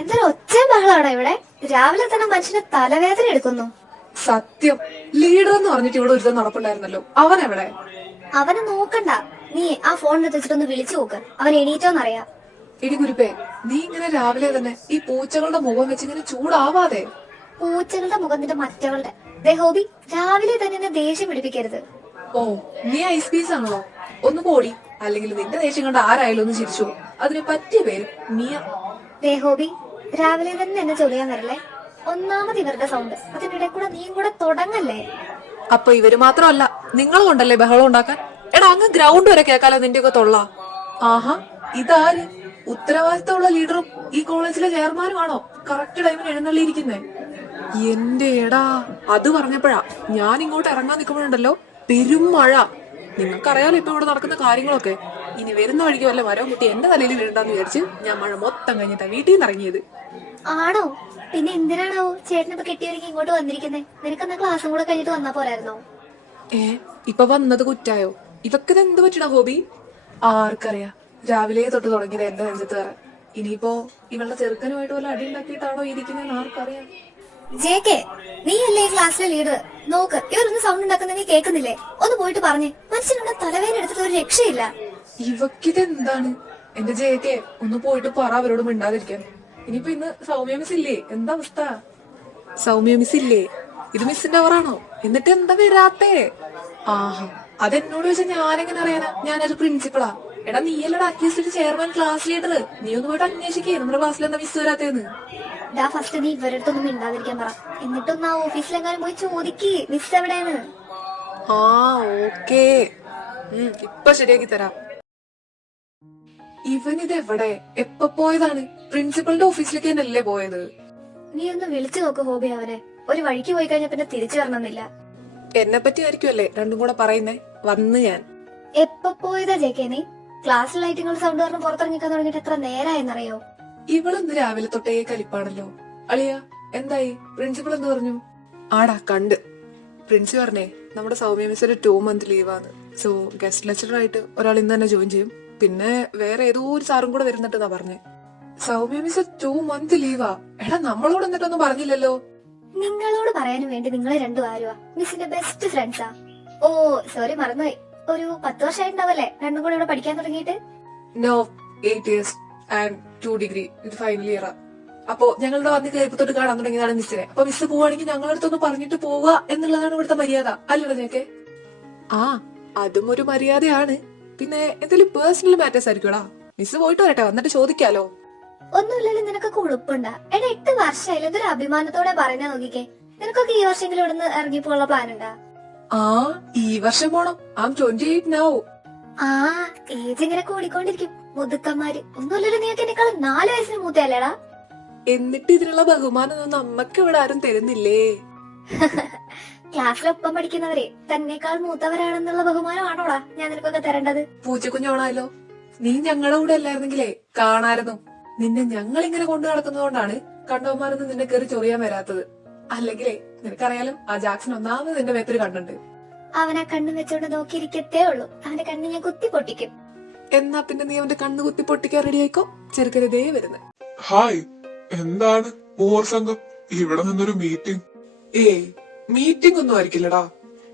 എന്തൊരു ഒച്ച ബഹളാണോ ഇവിടെ? രാവിലെ തന്നെ മനുഷ്യന് തലവേദന എടുക്കുന്നു. സത്യം, ലീഡർ എന്ന് പറഞ്ഞിട്ട് ഇവിടെ ഒരു നടപ്പുണ്ടായിരുന്നല്ലോ, അവൻ എവിടെ? അവനെ നോക്കണ്ട, നീ ആ ഫോണിൽ വെച്ചിട്ടൊന്ന് വിളിച്ചു നോക്ക്, അവൻ എണീറ്റോന്നറിയാം. എടി ഗുരുപ്പേ, നീ ഇങ്ങനെ രാവിലെ തന്നെ ഈ പൂച്ചകളുടെ മുഖം വെച്ച് ഇങ്ങനെ ചൂടാവാതെ. പൂച്ചകളുടെ മുഖത്തിന്റെ മറ്റവളുടെ ഹോബി രാവിലെ തന്നെ എന്നെ ദേഷ്യം പിടിപ്പിക്കരുത്. ഓ, നീ ഐസ് പീസ് ആണല്ലോ, ഒന്ന് പോടി, അല്ലെങ്കിൽ നിന്റെ ദേഷ്യം കണ്ട് ആരായാലും ഒന്ന് ചിരിച്ചു. അതിന് പറ്റിയ പേര് മിയ. ഹോബി രാവിലെ തന്നെ എന്നെ ചൊറിയാൻ വരല്ലേ. ഒന്നാമത് ഇവരുടെ സൗണ്ട്, അതിനിടെ കൂടെ നീയും കൂടെ തുടങ്ങല്ലേ. അപ്പൊ ഇവര് മാത്രമല്ല, നിങ്ങളും ഉണ്ടല്ലേ ബഹളം ഉണ്ടാക്കാൻ. എടാ, അങ്ങ് ഗ്രൗണ്ട് വരെ കേക്കാലോ നിന്റെയൊക്കെ തൊള്ള. ആഹാ, ഇതാര്? ഉത്തരവാദിത്തമുള്ള ലീഡറും ഈ കോളേജിലെ ചെയർമാനുമാണോ കറക്റ്റ് ടൈമിന് എഴുന്നള്ളിയിരിക്കുന്നേ? എന്റെ എടാ, അത് പറഞ്ഞപ്പോഴാ ഞാൻ ഇങ്ങോട്ട് ഇറങ്ങാൻ നിൽക്കുമ്പോഴുണ്ടല്ലോ പെരും മഴ. നിങ്ങൾക്കറിയാലോ ഇപ്പൊ ഇവിടെ നടക്കുന്ന കാര്യങ്ങളൊക്കെ. ഇനി വരുന്ന വഴിക്ക് വല്ല മരവും കുട്ടി എന്റെ തലയിൽ വീഴണ്ടെന്ന് വിചാരിച്ച് ഞാൻ മഴ മൊത്തം കഴിഞ്ഞിട്ടാ വീട്ടിൽ നിന്ന് ഇറങ്ങിയത്. ആണോ? പിന്നെ എന്തിനാണോ ചേട്ടനിപ്പോ കെട്ടിയൊരുക്കി ഇങ്ങോട്ട് വന്നിരിക്കുന്നേ? നിനക്കെന്നാ ക്ലാസ്സും കൂടെ കഴിഞ്ഞിട്ട് വന്നാ പോരായിരുന്നോ? ഇപ്പൊ വന്നത് കുറ്റായോ? ഇവക്കിത് എന്ത് പറ്റണ ഹോബി? ആർക്കറിയാ, രാവിലെ തൊട്ട് തുടങ്ങിയത് എന്റെ നെഞ്ചത്ത് കയറാൻ. ഇനിയിപ്പോ ഇവളുടെ ചെറുക്കനുമായിട്ട് വല്ല അടി ഉണ്ടാക്കിയിട്ടാണോ ഇരിക്കുന്നതെന്ന് ആർക്കറിയാം. ജെ.കെ, നീ അല്ലേ ക്ലാസ്സിലെ ലീഡർ? നോക്ക്, ഇവരൊന്ന് സൗണ്ട് ഉണ്ടാക്കുന്ന നീ കേൾക്കുന്നില്ലേ? ഒന്ന് പോയിട്ട് പറഞ്ഞേ. മനുഷ്യനുടെ തലവേദന എടുത്തിട്ട് ഒരു രക്ഷയില്ല. ഇവക്കിതെന്താണ്? എന്റെ ജെ.കെ, ഒന്ന് പോയിട്ട് പറ അവരോട് മിണ്ടാതിരിക്കാൻ. ഇനിയിപ്പോ ഇന്ന് സൗമ്യ മിസ് ഇല്ലേ? എന്താ അവസ്ഥ? സൗമ്യ മിസ് ഇല്ലേ? ഇത് മിസ്സിന്റെ അവറാണോ? എന്നിട്ട് എന്താ വരാത്തേ? ആഹാ, അതെന്നോട് വെച്ചാൽ ഞാനെങ്ങനെ അറിയാനാ? ഞാനൊരു പ്രിൻസിപ്പളാ. എടാ, നീയല്ലടാ അറ്റ്ലീസ്റ്റ് ചെയർമാൻ ക്ലാസ് ലീഡർ. നീ ഒന്ന് പോയിട്ട് അന്വേഷിക്കേ നമ്മുടെ ക്ലാസ്സിൽ എന്താ മിസ് വരാത്തേന്ന്. ഫസ്റ്റ് നീ ഇവരടുത്തൊന്നും മിണ്ടാതിരിക്കാൻ പറ. എന്നിട്ടൊന്ന് ആ ഓഫീസിലെങ്ങാനും പോയി ചോദിക്ക് മിസ് എവിടെയാണ്. ആ, ഓക്കേ, ഇപ്പൊ ശരിയാക്കി തരാം. ഇവനിത് എവിടെ? എപ്പ പോയതാണ്? പ്രിൻസിപ്പളിന്റെ ഓഫീസിലേക്ക് തന്നെയല്ലേ പോയത്? നീ ഒന്ന് വിളിച്ചു നോക്ക് ഹോബി അവനെ. ഒരു വഴിക്ക് പോയി കഴിഞ്ഞാൽ പിന്നെ തിരിച്ചു വരണമെന്നില്ല. എന്നെ പറ്റി ആയിരിക്കുമല്ലേ രണ്ടും കൂടെ പറയുന്നേ? വന്ന് ഞാൻ എപ്പ പോയതാ ജെ.കെ നീ? ക്ലാസ്സിൽ ലൈറ്റുകളുടെ സൗണ്ട് കാരണം പുറത്തിറങ്ങിക്കാൻ തുടങ്ങിയിട്ട് എത്ര നേരമായെന്നറിയോ? ഇവളൊന്ന് രാവിലെ തൊട്ടേ കലിപ്പാണല്ലോ. അളിയ, എന്തായി? പ്രിൻസിപ്പൾ എന്ത് പറഞ്ഞു? ആടാ, കണ്ട്. പ്രിൻസി പറഞ്ഞേ നമ്മുടെ സൗമ്യ മിസ് ഒരു 2 month ലീവാണ്. സോ ഗസ്റ്റ് ലെക്ചറർ ആയിട്ട് ഒരാൾ ഇന്ന് തന്നെ ജോയിൻ ചെയ്യും. പിന്നെ വേറെ ഏതോ ഒരു സാറും കൂടെ വരുന്നുണ്ടെന്നാ പറഞ്ഞേ. സൗമ്യ മിസ് 2 month ലീവാ? എടാ, നമ്മളോട് എന്നിട്ടൊന്നും പറഞ്ഞില്ലല്ലോ. നിങ്ങളോട് പറയാനും വേണ്ടി നിങ്ങൾ രണ്ടും ആരുവാ? മിസ്സിന്റെ ബെസ്റ്റ് ഫ്രണ്ട്സാ. ഓ സോറി, മറന്നുപോയി. ഒരു 10 വർഷമായിട്ടുണ്ടാവല്ലേ രണ്ടും കൂടെ ഇവിടെ പഠിക്കാൻ തുടങ്ങിയിട്ട്? No, 8 years and 2 degree. ഇത് ഫൈനൽ ഇയറാ. അപ്പോ ഞങ്ങളുടെ വന്ന് കയറിപ്പത്തൊട്ട് കാണാൻ തുടങ്ങിയതാണ് മിസ്സിനെ. അപ്പൊ മിസ് പോവാണെങ്കിൽ ഞങ്ങളടുത്തൊന്ന് പറഞ്ഞിട്ട് പോവുക എന്നുള്ളതാണ് ഇവിടുത്തെ മര്യാദ, അല്ലല്ലോ ഞങ്ങൾക്ക്? ആ, അതും ഒരു മര്യാദയാണ്. പിന്നെ എന്തെങ്കിലും പേഴ്സണൽ മാറ്റേഴ്സ് ആയിരിക്കുമടാ. മിസ് പോയിട്ട് വരട്ടെ, വന്നിട്ട് ചോദിക്കാലോ. ഒന്നുമില്ലല്ലോ, നിനക്കൊക്കെ ഉളുപ്പുണ്ടാ? എടാ, 8 വർഷമായില്ല, ഇതൊരു അഭിമാനത്തോടെ പറയുന്ന നോക്കിക്കേ. നിനക്കൊക്കെ ഈ വർഷമെങ്കിലും ഇവിടുന്ന് ഇറങ്ങിപ്പോയുള്ള പ്ലാൻ ഉണ്ടാ? ആ, ഈ വർഷം പോണം. I am 28 now. ആ, ഏജ് ഇങ്ങനെ കൂടിക്കൊണ്ടിരിക്കും. മുതുക്കന്മാര് ഒന്നുമില്ലല്ലോ, നീയൊക്കെ എന്നെക്കാളും 4 വയസ്സിന് മൂത്തയല്ലേടാ? എന്നിട്ട് ഇതിനുള്ള ബഹുമാനമൊന്നും നമ്മക്ക് ഇവിടെ ആരും തരുന്നില്ലേ? ക്ലാസ്സിലൊപ്പം പഠിക്കുന്നവരെ തന്നെക്കാൾ മൂത്തവരാണെന്നുള്ള ബഹുമാനമാണോടാ ഞാൻ നിനക്കൊക്കെ തരേണ്ടത്? പൂച്ചക്കുഞ്ഞോണായല്ലോ. നീ ഞങ്ങളുടെ കൂടെ അല്ലായിരുന്നെങ്കിലേ കാണായിരുന്നു. നിന്നെ ഞങ്ങൾ ഇങ്ങനെ കൊണ്ടു നടക്കുന്നതുകൊണ്ടാണ് കണ്ടവന്മാരൊന്നും നിന്നെ കയറി ചൊറിയാൻ വരാത്തത്. അല്ലെങ്കിലേ നിനക്കറിയാലോ, ആ ജാക്സൺ ഒന്നാമത് നിന്റെ മേത്തൊരു കണ്ണുണ്ട്. അവനാ കണ്ണു വെച്ചോണ്ട് നോക്കിയിരിക്കത്തേ ഉള്ളൂ. അവന്റെ കണ്ണ് ഞാൻ കുത്തി പൊട്ടിക്കും. എന്നാ പിന്നെ നീ അവന്റെ കണ്ണ് കുത്തി പൊട്ടിക്കാൻ റെഡി ആയിക്കോ. ചെറുക്കരുതേ വരുന്നത്. ഹായ്, എന്താണ് മൂവർ സംഘം? ഇവിടെ നിന്നൊരു മീറ്റിംഗ്. മീറ്റിംഗ് ഒന്നും ആയിരിക്കില്ലടാ.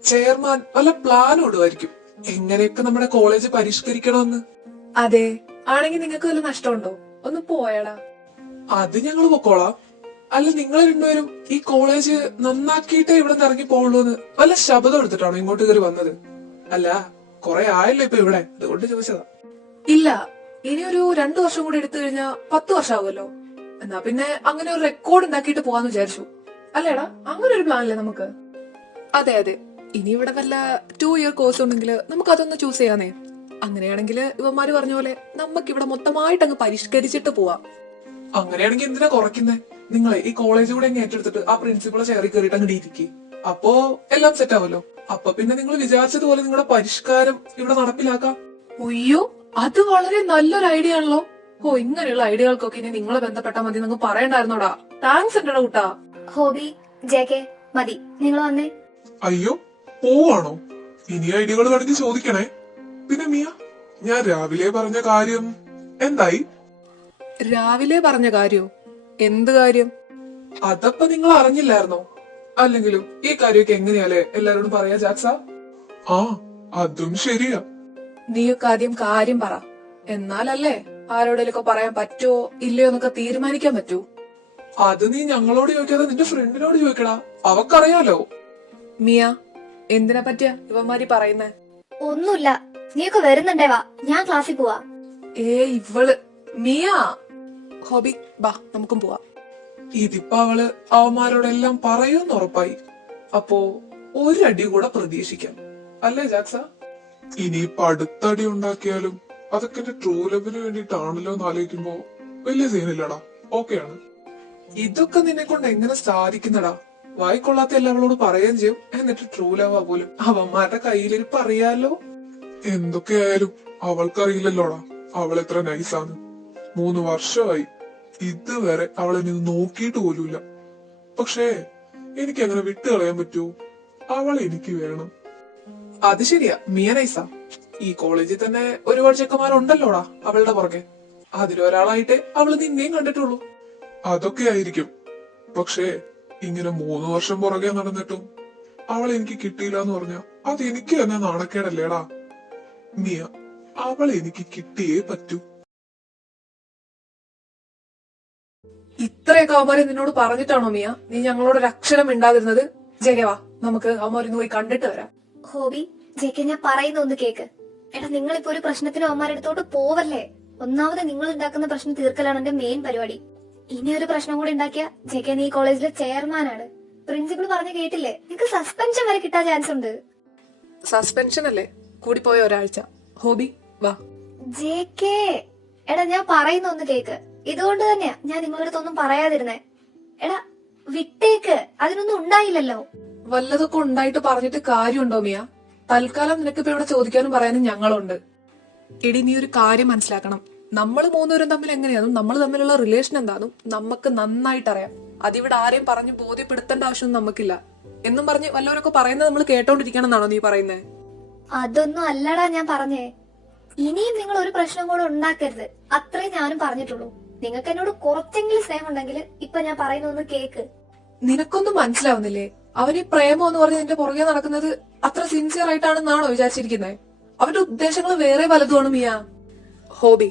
ചെയർമാൻ വല്ല പ്ലാൻ ഇടുമായിരിക്കും, എങ്ങനെയൊക്കെ നമ്മുടെ കോളേജ് പരിഷ്കരിക്കണമെന്ന്. അതെ, ആണെങ്കിൽ നിങ്ങൾക്ക് വല്ല നഷ്ടമുണ്ടോ? ഒന്ന് പോയടാ. അത് ഞങ്ങൾ പൊക്കോളാം. അല്ല, നിങ്ങൾ രണ്ടുപേരും ഈ കോളേജ് നന്നാക്കിയിട്ടേ ഇവിടെ നിന്ന് ഇറങ്ങി പോവുള്ളൂന്ന് വല്ല ശബ്ദം എടുത്തിട്ടാണോ ഇങ്ങോട്ട് കയറി വന്നത്? അല്ല, കൊറേ ആയല്ലോ ഇപ്പൊ ഇവിടെ, അതുകൊണ്ട് ചോദിച്ചതാ. ഇല്ല, ഇനി ഒരു 2 വർഷം കൂടി എടുത്തു കഴിഞ്ഞാൽ 10 വർഷം ആവുമല്ലോ. എന്നാ പിന്നെ അങ്ങനെ ഒരു റെക്കോർഡ് ഉണ്ടാക്കിയിട്ട് പോവാന്ന് വിചാരിച്ചു. അല്ലേടാ, അങ്ങനെ ഒരു പ്ലാൻ അല്ലേ നമുക്ക്? അതെ അതെ, ഇനി ഇവിടെ വല്ല 2 year കോഴ്സ് ഉണ്ടെങ്കിൽ നമുക്ക് അതൊന്ന് ചൂസ് ചെയ്യാന്നേ. അങ്ങനെയാണെങ്കിൽ ഇവന്മാര് പറഞ്ഞ പോലെ നമുക്ക് ഇവിടെ മൊത്തമായിട്ട് അങ്ങ് പരിഷ്കരിച്ചിട്ട് പോവാം. അങ്ങനെയാണെങ്കിൽ എന്തിനാ കുറയ്ക്കുന്നേ? നിങ്ങളെ ഈ കോളേജ് കൂടെ അങ്ങ് ഏറ്റെടുത്തിട്ട് ആ പ്രിൻസിപ്പളെ ചെയറിൽ കയറിയിട്ട് അങ്ങോട്ട് ഇരിക്കും. അപ്പോ എല്ലാം സെറ്റ് ആവല്ലോ. അപ്പൊ പിന്നെ നിങ്ങൾ വിചാരിച്ചതുപോലെ നിങ്ങളുടെ പരിഷ്കാരം ഇവിടെ നടപ്പിലാക്കാം. അയ്യോ, അത് വളരെ നല്ലൊരു ഐഡിയ ആണല്ലോ. ഓ, ഇങ്ങനെയുള്ള ഐഡിയകൾക്കൊക്കെ ഇനി നിങ്ങളെ ബന്ധപ്പെട്ടാൽ മതി. നിങ്ങൾ പറയണ്ടായിരുന്നോടാ. താങ്ക്സ് എന്റെ കൂട്ടാ. ഹോബി, ജെ കെ, മതി. നിങ്ങൾ വന്നേ. അയ്യോ, പോവാണോ? ഇനി ഐഡിയകൾ വേണമെങ്കിൽ ചോദിക്കണേ. പിന്നെ മിയ, ഞാൻ രാവിലെ പറഞ്ഞ കാര്യം എന്തായി? രാവിലെ പറഞ്ഞ കാര്യോ? എന്ത് കാര്യം? അതപ്പോ നിങ്ങൾ അറിഞ്ഞില്ലായിരുന്നോ? അല്ലെങ്കിലും ഈ കാര്യമൊക്കെ എങ്ങനെയാലേ എല്ലാരോടും പറയാ ജാക്സ? ആ, അതും ശരിയാ. നീയൊക്കെ ആദ്യം കാര്യം പറ, എന്നാലല്ലേ ആരോടെങ്കിലൊക്കെ പറയാൻ പറ്റുമോ ഇല്ലയോ എന്നൊക്കെ തീരുമാനിക്കാൻ പറ്റൂ. അത് നീ ഞങ്ങളോട് ചോദിക്കാതെ നിന്റെ ഫ്രണ്ടിനോട് ചോദിക്കടാ, അവക്കറിയാലോ. മിയ, എന്തിനെ പറ്റിയാ ഇവന്മാരി പറയുന്നേ? ഒന്നുമില്ല. നീയൊക്കെ വരുന്നുണ്ടേ, വാ, ഞാൻ ക്ലാസ്സിൽ പോവാ. ഇവള് മിയ. ഹോബി, ബാ നമുക്കും പോവാം. ഇതിപ്പോ അവള് അവന്മാരോടെല്ലാം പറയൂന്ന് ഉറപ്പായി. അപ്പോ ഒരടി കൂടെ പ്രതീക്ഷിക്കാം, അല്ലേ ജാക്സ? ഇനിയിപ്പൊ അടുത്തടി ഉണ്ടാക്കിയാലും അതൊക്കെ എന്റെ ട്രൂ ലവിന് വേണ്ടിയിട്ടാണല്ലോ എന്ന് ആലോചിക്കുമ്പോ വലിയ സീനില്ലടാ. ഓക്കെയാണ്. ഇതൊക്കെ നിന്നെ കൊണ്ട് എങ്ങനെ സാധിക്കുന്നടാ? വായിക്കൊള്ളാത്ത എല്ലാം അവളോട് പറയുകയും ചെയ്യും, എന്നിട്ട് ട്രൂ ലവാ പോലും. അവന്മാരുടെ കയ്യിലിരിപ്പ് അറിയാലോ. എന്തൊക്കെയായാലും അവൾക്കറിയില്ലല്ലോടാ അവൾ എത്ര നൈസാണ്. 3 വർഷമായി ഇതുവരെ അവളെന്നെ നോക്കിയിട്ട് പോലുമില്ല. പക്ഷേ എനിക്ക് അങ്ങനെ വിട്ടുകളയാൻ പറ്റുമോ? അവൾ എനിക്ക് വേണം. അത് ശരിയാ, മിയ നൈസ. ഈ കോളേജിൽ തന്നെ ഒരുപാട് ചെക്കന്മാരുണ്ടല്ലോടാ അവളുടെ പുറകെ. അതിലൊരാളായിട്ടേ അവള് നിന്നെയും കണ്ടിട്ടുള്ളൂ. അതൊക്കെ ആയിരിക്കും. പക്ഷേ ഇങ്ങനെ 3 വർഷം പുറകെ നടന്നിട്ടും അവൾ എനിക്ക് കിട്ടിയില്ല എന്ന് പറഞ്ഞാ അത് എനിക്ക് തന്നെ നാണക്കേടല്ലേടാ. മിയ, അവൾ എനിക്ക് കിട്ടിയേ പറ്റൂ. ഇത്രയൊക്കെ അവന്മാരെ നിന്നോട് പറഞ്ഞിട്ടാണോ മിയ നീ ഞങ്ങളോട് ഒരു അക്ഷരം മിണ്ടാതിരുന്നത്? ജയവാ, നമുക്ക് അവന്മാരിന്ന് പോയി കണ്ടിട്ട് വരാം. ഹോബി, ജെ കെ, ഞാൻ പറയുന്ന ഒന്ന് കേക്ക്. എടാ, നിങ്ങളിപ്പോ ഒരു പ്രശ്നത്തിന് അവന്മാരെടുത്തോട്ട് പോവല്ലേ. ഒന്നാമത് നിങ്ങൾ ഉണ്ടാക്കുന്ന പ്രശ്നം തീർക്കലാണ് എന്റെ മെയിൻ പരിപാടി. ഇനി ഒരു പ്രശ്നം കൂടി ഉണ്ടാക്കിയ ജെ കെ, നീ കോളേജിലെ ചെയർമാനാണ്. പ്രിൻസിപ്പൾ പറഞ്ഞു കേട്ടില്ലേ, നിനക്ക് സസ്പെൻഷൻ വരെ കിട്ടാൻ ചാൻസ് ഉണ്ട്. സസ്പെൻഷൻ അല്ലേ, കൂടി പോയ ഒരാഴ്ച. ഹോബി, വാ. ജെ കെ, എടാ, ഞാൻ പറയുന്ന ഒന്ന് കേക്ക്. ഇതുകൊണ്ട് തന്നെയാ ഞാൻ നിങ്ങളുടെ അടുത്തൊന്നും പറയാതിരുന്നേ. എടാ, വിട്ടേക്ക്, അതിനൊന്നും ഉണ്ടായില്ലല്ലോ. വല്ലതൊക്കെ ഉണ്ടായിട്ട് പറഞ്ഞിട്ട് കാര്യമുണ്ടോ മിയ? തൽക്കാലം നിനക്കിപ്പോ ഇവിടെ ചോദിക്കാനും പറയാനും ഞങ്ങളുണ്ട്. എടി, നീ ഒരു കാര്യം മനസ്സിലാക്കണം. നമ്മൾ 3 പേരും തമ്മിൽ എങ്ങനെയാണെന്നും നമ്മൾ തമ്മിലുള്ള റിലേഷൻ എന്താണെന്നും നമുക്ക് നന്നായിട്ട് അറിയാം. അതിവിടെ ആരെയും പറഞ്ഞ് ബോധ്യപ്പെടുത്തേണ്ട ആവശ്യമൊന്നും നമുക്കില്ല. എന്നും പറഞ്ഞ് വല്ലവരൊക്കെ പറയുന്നത് നമ്മൾ കേട്ടോണ്ടിരിക്കണം എന്നാണോ നീ പറയുന്നേ? അതൊന്നും അല്ലടാ ഞാൻ പറഞ്ഞേ. ഇനിയും നിങ്ങൾ ഒരു പ്രശ്നം കൂടെ ഉണ്ടാക്കരുത്, അത്രേ ഞാനും പറഞ്ഞിട്ടുള്ളൂ. നിങ്ങൾക്ക് എന്നോട് കുറച്ചെങ്കിലും സ്നേഹം ഉണ്ടെങ്കിൽ ഇപ്പൊ ഞാൻ പറയുന്ന ഒന്ന് കേക്ക്. നിനക്കൊന്നും മനസ്സിലാവുന്നില്ലേ? അവന് ഈ പ്രേമം എന്ന് പറഞ്ഞ് നിന്റെ പുറകെ നടക്കുന്നത് അത്ര സിൻസിയർ ആയിട്ടാണെന്നാണോ വിചാരിച്ചിരിക്കുന്നത്? അവന്റെ ഉദ്ദേശങ്ങൾ വേറെ പലതുമാണ് മിയ. ഹോബി,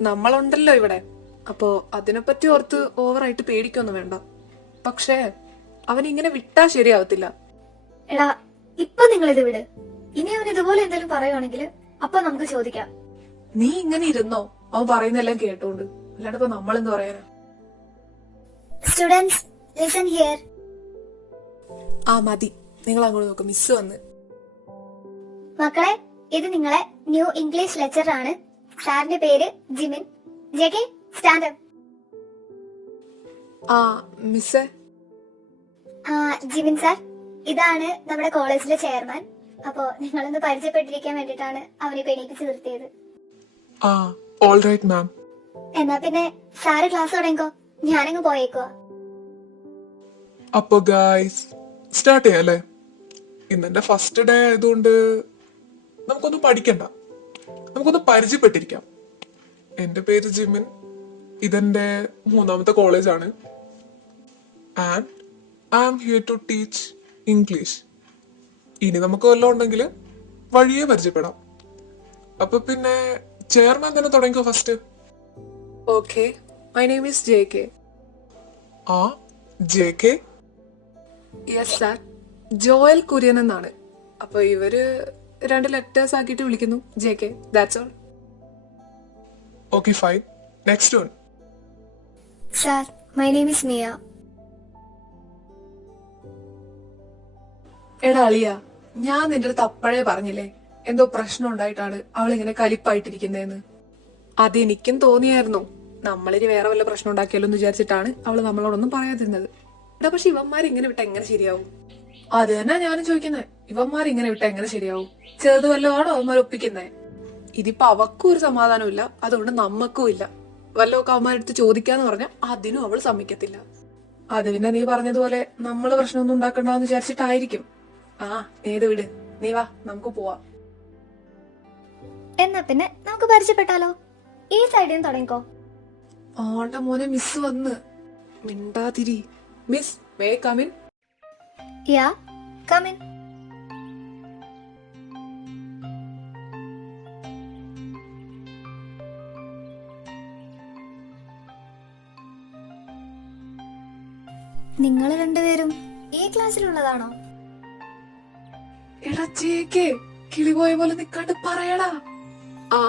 നമ്മളുണ്ടല്ലോ ഇവിടെ, അപ്പോ അതിനെപ്പറ്റി ഓർത്ത് ഓവറായിട്ട് പേടിക്കൊന്നും വേണ്ട. പക്ഷേ അവൻ ഇങ്ങനെ വിട്ടാ ശരിയാവത്തില്ല. എടാ, ഇപ്പൊ നിങ്ങൾ ഇത് വിട്. ഇനി അവൻ ഇതുപോലെ എന്തെങ്കിലും പറയുവാണെങ്കിൽ അപ്പൊ നമുക്ക് ചോദിക്കാം. നീ ഇങ്ങനെ ഇരുന്നോ അവൻ പറയുന്നെല്ലാം കേട്ടോണ്ട്, അല്ലാണ്ട് ഇപ്പൊ നമ്മളെന്ത് പറയാനാ? Students, listen here. ആ മതി, നിങ്ങൾ അങ്ങോട്ട് നോക്ക്, മിസ് വന്ന്. മക്കളെ, ഇത് നിങ്ങളെ ന്യൂ ഇംഗ്ലീഷ് ലെക്ചർ ആണ്. സാറിന്റെ പേര് Jimin. J K, stand up. ആ മിസ്സേ. ജിമിൻ സാർ, ഇതാണ് നമ്മുടെ കോളേജിലെ ചെയർമാൻ. അപ്പോ നിങ്ങളൊന്ന് പരിചയപ്പെട്ടിരിക്കാൻ വേണ്ടിട്ടാണ് അവനെ പെണീപ്പിച്ച് നിർത്തിയത്. ആ, ഓൾ റൈറ്റ് മാം. എന്നാ പിന്നെ സാറ് ക്ലാസ് തുടങ്ങിക്കോ, ഞാനങ്ങ് പോയേക്കുവാ. അപ്പൊ ഗായ്സ്, സ്റ്റാർട്ട് ചെയ്യാം അല്ലേ? ഇന്നെന്റെ ഫസ്റ്റ് ഡേ ആയതുകൊണ്ട് നമുക്കൊന്നും പഠിക്കണ്ട, നമുക്കൊന്ന് പരിചയപ്പെട്ടിരിക്കാം. എന്റെ പേര് ജിമിൻ, ഇതെന്റെ 3ാമത്തെ കോളേജാണ്. And I am here to teach English. ഇനി നമുക്ക് വല്ലതും ഉണ്ടെങ്കിൽ വഴിയെ പരിചയപ്പെടാം. അപ്പൊ പിന്നെ ചെയർമാൻ തന്നെ തുടങ്ങിക്കോ first. Okay, my name is J K. ആ, J K? Yes sir, Joel Kurian എന്നാണ്. അപ്പൊ ഇവര് 2 ലെറ്റേഴ്സ് ആക്കിയിട്ട് വിളിക്കുന്നു J K, that's all. Okay fine, next one. Sir, my name is Mia. എടാ അളിയ, ഞാൻ നിന്റെ അടുത്ത് അപ്പോഴേ പറഞ്ഞില്ലേ എന്തോ പ്രശ്നം ഉണ്ടായിട്ടാണ് അവളിങ്ങനെ കലിപ്പായിട്ടിരിക്കുന്നതെന്ന്. അതെനിക്കും തോന്നിയായിരുന്നു. നമ്മളിനി വേറെ വല്ല പ്രശ്നം ഉണ്ടാക്കിയാലോ എന്ന് വിചാരിച്ചിട്ടാണ് അവള് നമ്മളോടൊന്നും പറയാതിരുന്നത്. എടാ, പക്ഷെ ഇവന്മാരിങ്ങനെ വിട്ട എങ്ങനെ ശരിയാവും? അത് തന്നെ ഞാനും ചോദിക്കുന്നത്. ഇവന്മാരിങ്ങനെ വിട്ട എങ്ങനെ ശരിയാവും? ചെറുത് വല്ലതാണോ അവന്മാർ ഒപ്പിക്കുന്നേ? ഇതിപ്പോ അവക്കും ഒരു സമാധാനമില്ല, അതുകൊണ്ട് നമ്മക്കും ഇല്ല. വല്ലതൊക്കെ അവന്മാരെടുത്ത് ചോദിക്കാന്ന് പറഞ്ഞാൽ അതിനും അവൾ സമ്മതിക്കത്തില്ല. അത് പിന്നെ നീ പറഞ്ഞതുപോലെ നമ്മള് പ്രശ്നമൊന്നും ഉണ്ടാക്കണ്ടെന്ന് വിചാരിച്ചിട്ടായിരിക്കും. ആ ഏത് വിട്, നീ വാ നമുക്ക് പോവാം. എന്നാ പിന്നെ നമുക്ക് പരിചയപ്പെട്ടാലോ? ഈ സൈഡിൽ നിന്ന് തുടങ്ങിക്കോ. ആണ്ട മോനെ മിസ് വന്ന്. മിണ്ടാതിരി. Miss may come in? Yeah, come in. നിങ്ങൾ രണ്ടുപേരും ഈ ക്ലാസ്സിലുള്ളതാണോ? എടാ ചേക്കേ, കിളി പോയ പോലെ നിക്കാണ്ട് പറയടാ. ആ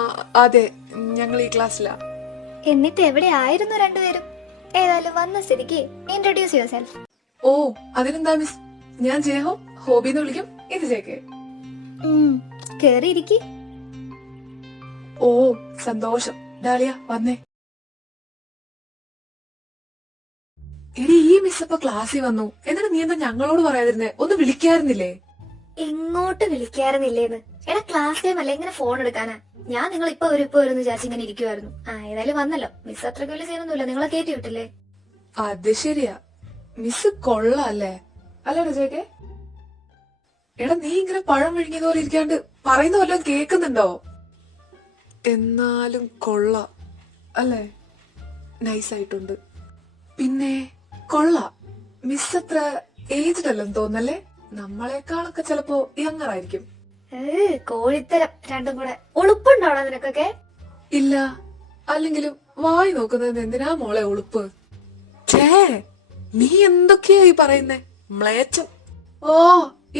അതെ, ഞങ്ങൾ ഈ ക്ലാസ്സിലാ. എന്നിട്ട് എവിടെ ആയിരുന്നു രണ്ടുപേരും? ഏതായാലും വന്ന സ്ഥിതിക്ക് ഇൻട്രൊഡ്യൂസ് യുവർ സെൽഫ്. ഓ അതിനെന്താ മിസ്, ഞാൻ ജയഹോ, ഹോബിന്ന് വിളിക്കും. ഇത് ചേക്കേ. കേറിയിരിക്കി. ഓ സന്തോഷം. ഡാലിയ വന്നേ. എടി ഈ മിസ് ഇപ്പൊ ക്ലാസ്സിൽ വന്നു, എന്നിട്ട് നീ എന്താ ഞങ്ങളോട് പറയാതിരുന്നേ? ഒന്ന് വിളിക്കായിരുന്നില്ലേ? എങ്ങോട്ട് വിളിക്കാറുന്നില്ലേന്ന്? എടാ ക്ലാസ് ടൈം അല്ലേ, ഇങ്ങനെ ഫോൺ എടുക്കാനാ? ഞാൻ നിങ്ങൾ ഇപ്പൊ വരും വിചാരിച്ച് ഇങ്ങനെ ഇരിക്കുവായിരുന്നു. ഏതായാലും വന്നല്ലോ. മിസ് അത്രയ്ക്ക് വലിയ സീനൊന്നുമില്ല, നിങ്ങളെ കയറ്റി വിട്ടില്ലേ? അത് ശരിയാ, മിസ് കൊള്ളാല്ലേ? അല്ലേടാ ചേക്കെ? എടാ നീ ഇങ്ങനെ പഴം വിഴുങ്ങിയത് പോലെ ഇരിക്കാണ്ട് പറയുന്ന വല്ലതും കേക്കുന്നുണ്ടോ? എന്നാലും കൊള്ളാം അല്ലേ? നൈസായിട്ടുണ്ട്. പിന്നെ കൊള്ളാം. മിസ് അത്ര ഏജ്ഡ് അല്ലെന്ന് തോന്നല്ലേ? നമ്മളെക്കാളൊക്കെ ചിലപ്പോ യങ്ങറായിരിക്കും. കോഴിത്തരം രണ്ടും കൂടെ. ഉളുപ്പുണ്ടോടാ നിനക്കൊക്കെ? ഇല്ല, അല്ലെങ്കിലും വായി നോക്കുന്നത് എന്തിനാ മോളെ ഉളുപ്പ്? ഛേ, നീ എന്തൊക്കെയാ ഈ പറയുന്നേ? മ്ലേച്ഛം. ഓ